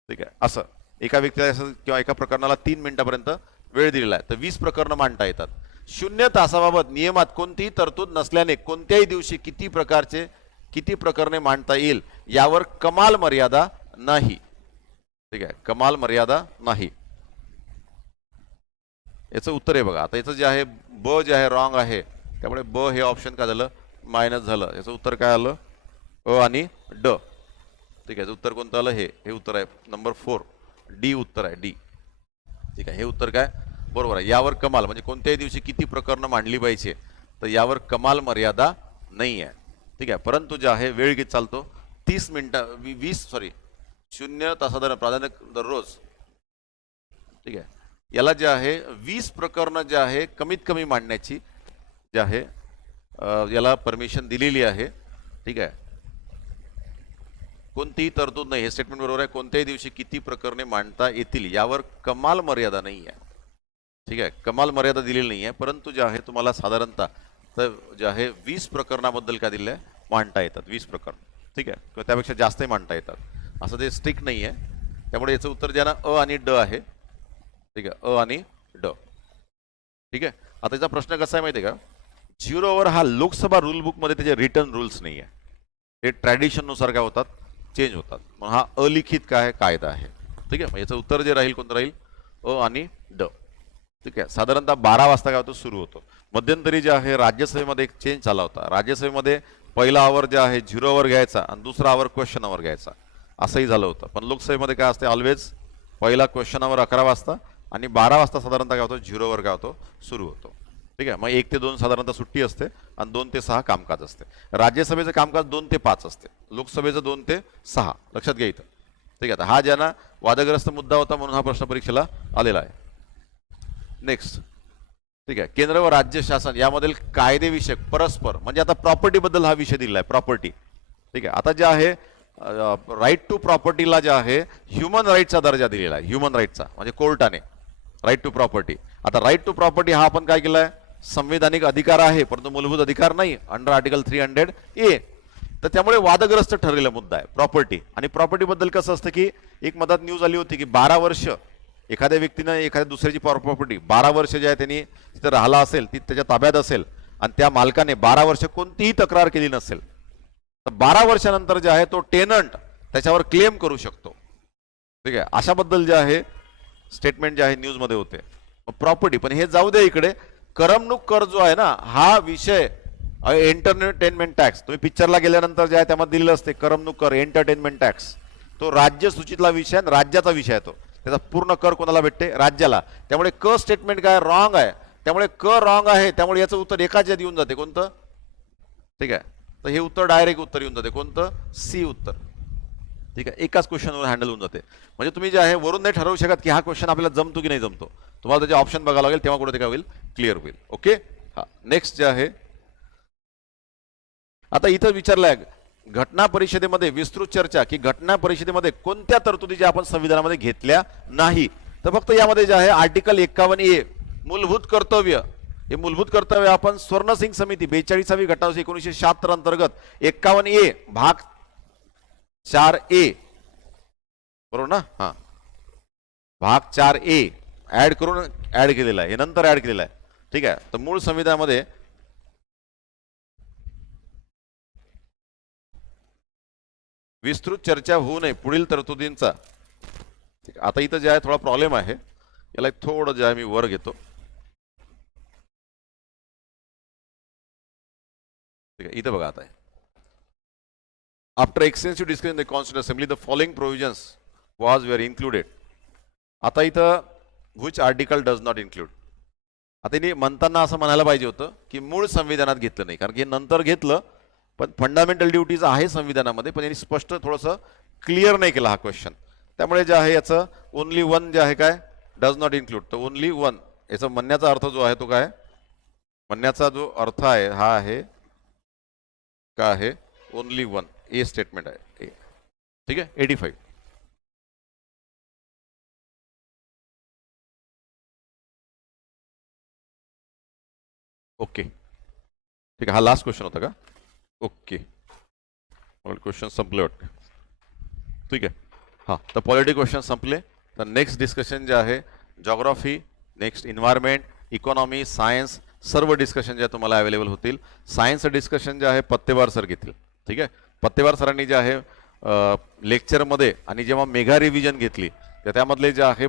ठीक आहे. असं एका व्यक्तीला किंवा एका प्रकरणाला 3 मिनिटापर्यंत वेळ दिलेला आहे, तर 20 प्रकरणं मांडता येतात. 0 तासाबाबत नियमात कोणतीही तरतूद नसल्याने कोणत्याही दिवशी किती प्रकरणे मांडता येईल यावर कमाल मर्यादा नाही. ठीक आहे, कमाल मर्यादा नाही. याचं उत्तर आहे बघा. आता याचं जे आहे ब जे आहे रॉंग आहे, त्यामुळे ब हे ऑप्शन काय झालं, मायनस झालं. याचं उत्तर काय आलं, अ आणि ड. ठीक आहे, उत्तर कोणतं आलं, हे उत्तर आहे नंबर 4, डी उत्तर आहे, डी. ठीक आहे, हे उत्तर काय बरोबर आहे. यावर कमाल म्हणजे कोणत्याही दिवशी किती प्रकरणं मांडली पाहिजे तर यावर कमाल मर्यादा नाही आहे. ठीक आहे, परंतु जे आहे वेळ किती चालतो 30 मिनिटं 0 तासादर प्राधान्य दररोज. ठीक आहे, याला जे आहे 20 प्रकरणं जे आहे कमीत कमी मांडण्याची जे आहे याला परमिशन दिलेली आहे. ठीक आहे, कोणतीही तरतूद नाही, हे स्टेटमेंट बरोबर आहे. कोणत्याही दिवशी किती प्रकरणे मांडता येतील यावर कमाल मर्यादा नाही आहे. ठीक आहे, कमाल मर्यादा दिलेली नाही आहे, परंतु जे आहे तुम्हाला साधारणतः तर जे आहे 20 प्रकरणाबद्दल काय दिलं आहे मांडता येतात, 20 प्रकरण. ठीक आहे, किंवा त्यापेक्षा जास्तही मांडता येतात, असं ते स्ट्रिक्ट नाही आहे. त्यामुळे याचं उत्तर जे आहे ना अ आणि ड आहे. ठीक आहे, अ आणि ड. ठीक आहे, आता याचा प्रश्न कसा आहे माहिती आहे का, 0 ओव्हर हा लोकसभा रूल बुकमध्ये त्याचे रिटर्न रूल्स नाही आहे, हे ट्रॅडिशननुसार काय होतात चेंज होतात. मग हा अलिखित काय कायदा आहे. ठीक आहे, मग याचं उत्तर जे राहील कोणतं राहील अ आणि ड. ठीक आहे, साधारणतः 12 वाजता काय होतं सुरू होतो. मध्यंतरी जे आहे राज्यसभेमध्ये एक चेंज झाला होता. राज्यसभेमध्ये पहिला आवर जे आहे 0 ओव्हर घ्यायचा आणि दुसरा आवर क्वेश्चन आवर घ्यायचा, असंही झालं होतं. पण लोकसभेमध्ये काय असते ऑलवेज पहिला क्वेश्चन आवर 11 वाजता आणि 12 वाजता साधारणतः काय होतं 0 ओव्हर काय होतो सुरू होतो. ठीक आहे, मग 1 ते 2 साधारणतः सुट्टी असते आणि 2 ते 6 कामकाज असते. राज्यसभेचं कामकाज 2 ते 5 असते, लोकसभेचं 2 ते 6. लक्षात घ्या इथं. ठीक आहे, हा ज्यांना वादग्रस्त मुद्दा होता म्हणून हा प्रश्न परीक्षेला आलेला आहे. नेक्स्ट. ठीक आहे, केंद्र व राज्य शासन यामधील कायदेविषयक परस्पर म्हणजे आता प्रॉपर्टी बद्दल हा विषय दिलेला आहे, प्रॉपर्टी. ठीक आहे, आता जे आहे राईट टू प्रॉपर्टीला जे आहे ह्युमन राईटचा दर्जा दिलेला आहे, ह्युमन राईटचा म्हणजे कोर्टाने राईट टू प्रॉपर्टी. आता राईट टू प्रॉपर्टी हा आपण काय केलाय संविधानिक अधिकार आहे, परंतु मूलभूत अधिकार नाही अंडर आर्टिकल 300A. तर त्यामुळे वादग्रस्त ठरलेला मुद्दा आहे प्रॉपर्टी. आणि प्रॉपर्टी बद्दल कसं असतं की एक मधात न्यूज आली होती की 12 वर्ष एखाद्या व्यक्तीनं एखाद्या दुसऱ्याची प्रॉपर्टी 12 वर्ष जे आहे त्यांनी तिथे राहिला असेल, ती त्याच्या ताब्यात असेल आणि त्या मालकाने 12 वर्ष कोणतीही तक्रार केली नसेल, तर 12 वर्षानंतर जे आहे तो टेनंट त्याच्यावर क्लेम करू शकतो. ठीक आहे, अशाबद्दल जे आहे स्टेटमेंट जे आहे न्यूजमध्ये होते. प्रॉपर्टी पण हे जाऊ दे इकडे. करमणूक कर जो आहे ना हा विषय एंटरटेनमेंट टॅक्स, तुम्ही पिक्चरला गेल्यानंतर जे आहे त्यामध्ये दिलेलं असते करमणूक कर एंटरटेनमेंट टॅक्स, तो राज्य सूचितला विषय आणि राज्याचा विषय आहे तो. त्याचा पूर्ण कर कोणाला भेटते राज्याला. त्यामुळे क स्टेटमेंट काय रॉंग आहे, त्यामुळे क रॉंग आहे, त्यामुळे याचं उत्तर एकाच यात येऊन जाते कोणतं. ठीक आहे, तर हे उत्तर डायरेक्ट उत्तर येऊन जाते कोणतं सी उत्तर. ठीक आहे, एकाच क्वेश्चनवर हँडल होऊन जाते. म्हणजे तुम्ही जे आहे वरून नाही ठरवू शकत की हा क्वेश्चन आपल्याला जमतो की नाही जमतो, तुम्हाला त्याचे ऑप्शन बघावं लागेल तेव्हा कुठे ते काय होईल क्लिअर होईल. ओके, हा नेक्स्ट जे आहे आता इथं विचारलंय घटना परिषदेमध्ये विस्तृत चर्चा की घटना परिषदेमध्ये कोणत्या तरतुदी ज्या आपण संविधानामध्ये घेतल्या नाही. तर फक्त यामध्ये जे आहे आर्टिकल 51A मूलभूत कर्तव्य, हे मूलभूत कर्तव्य आपण स्वर्णसिंग समिती 42वी घटना 1976 अंतर्गत 51A भाग 4A बरोबर ना, हा भाग 4A ऍड करून ऍड केलेला आहे, हे नंतर ऍड केलेला आहे. ठीक आहे, तर मूळ संविधानामध्ये विस्तृत चर्चा होऊ नये पुढील तरतुदींचा. आता इथं जे आहे थोडा प्रॉब्लेम आहे, याला थोडं जे आहे मी वर घेतो. ठीक आहे, इथं बघा आता after extensive discussion in the constitution assembly the following provisions was were included. आता इथं which article does not include. आता इथे म्हणताना असं म्हणायला पाहिजे होतं की मूळ संविधानात घेतलं नाही, कारण की नंतर घेतलं पण फंडामेंटल ड्युटीज आहे संविधानामध्ये, पण यांनी स्पष्ट थोडंसं क्लिअर नाही केला हा क्वेश्चन. त्यामुळे जे आहे याचं ओनली वन जे आहे काय डज नॉट इन्क्लूड. तर ओनली वन याचा म्हणण्याचा अर्थ जो आहे तो काय, म्हणण्याचा जो अर्थ आहे हा आहे काय आहे ओनली वन ए स्टेटमेंट आहे ए. ठीक आहे, 85. ओके, ठीक आहे, हा लास्ट क्वेश्चन होता का. ओके, क्वेश्चन संपले वाटते. ठीक आहे, हां तर पॉलिटी क्वेश्चन संपले. तर नेक्स्ट डिस्कशन जे आहे geography, next environment, economy, science सर्व डिस्कशन जे तुम्हाला अवेलेबल होतील. सायन्सचं डिस्कशन जे आहे पत्तेवार सर घेतील. ठीक आहे, पत्तेवार सरांनी जे आहे लेक्चरमध्ये आणि जेव्हा मेगा रिव्हिजन घेतली तर त्यामधले जे आहे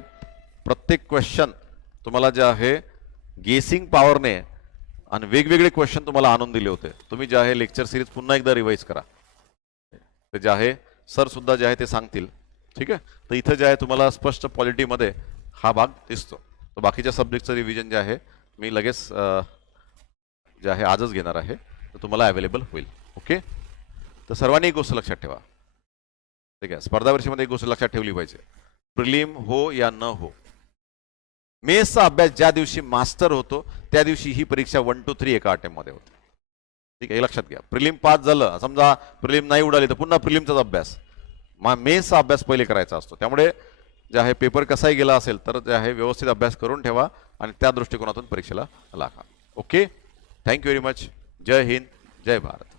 प्रत्येक क्वेश्चन तुम्हाला जे आहे गेसिंग पॉवरने आणि वेगवेगळे क्वेश्चन तुम्हाला आणून दिले होते. तुम्ही जे आहे लेक्चर सिरीज पुन्हा एकदा रिवाइज करा, ते जे आहे सर सुद्धा जे आहे ते सांगतील. ठीक आहे, तर इथं जे आहे तुम्हाला स्पष्ट पॉलिटीमध्ये हा भाग दिसतो. तर बाकीच्या सब्जेक्टचं रिव्हिजन जे आहे मी लगेच जे आहे आजच घेणार आहे, तर तुम्हाला अवेलेबल होईल. ओके, तर सर्वांनी एक गोष्ट लक्षात ठेवा. ठीक आहे, स्पर्धा परीक्षेमध्ये एक गोष्ट लक्षात ठेवली पाहिजे, प्रिलिम हो या न हो, मेसचा अभ्यास ज्या दिवशी मास्टर होतो त्या दिवशी ही परीक्षा 1 to 3 एका अटेम्प्ट मध्ये होते. ठीक आहे, हे लक्षात घ्या. प्रिलिम पास झालं, समजा प्रिलिम नाही उडाली तर पुन्हा प्रिलिमचाच अभ्यास, मेसचा अभ्यास पहिले करायचा असतो. त्यामुळे जे आहे पेपर कसाही गेला असेल तर जे आहे व्यवस्थित अभ्यास करून ठेवा आणि त्या दृष्टिकोनातून परीक्षेला लागा. Okay, thank you very much. जय हिंद, जय भारत.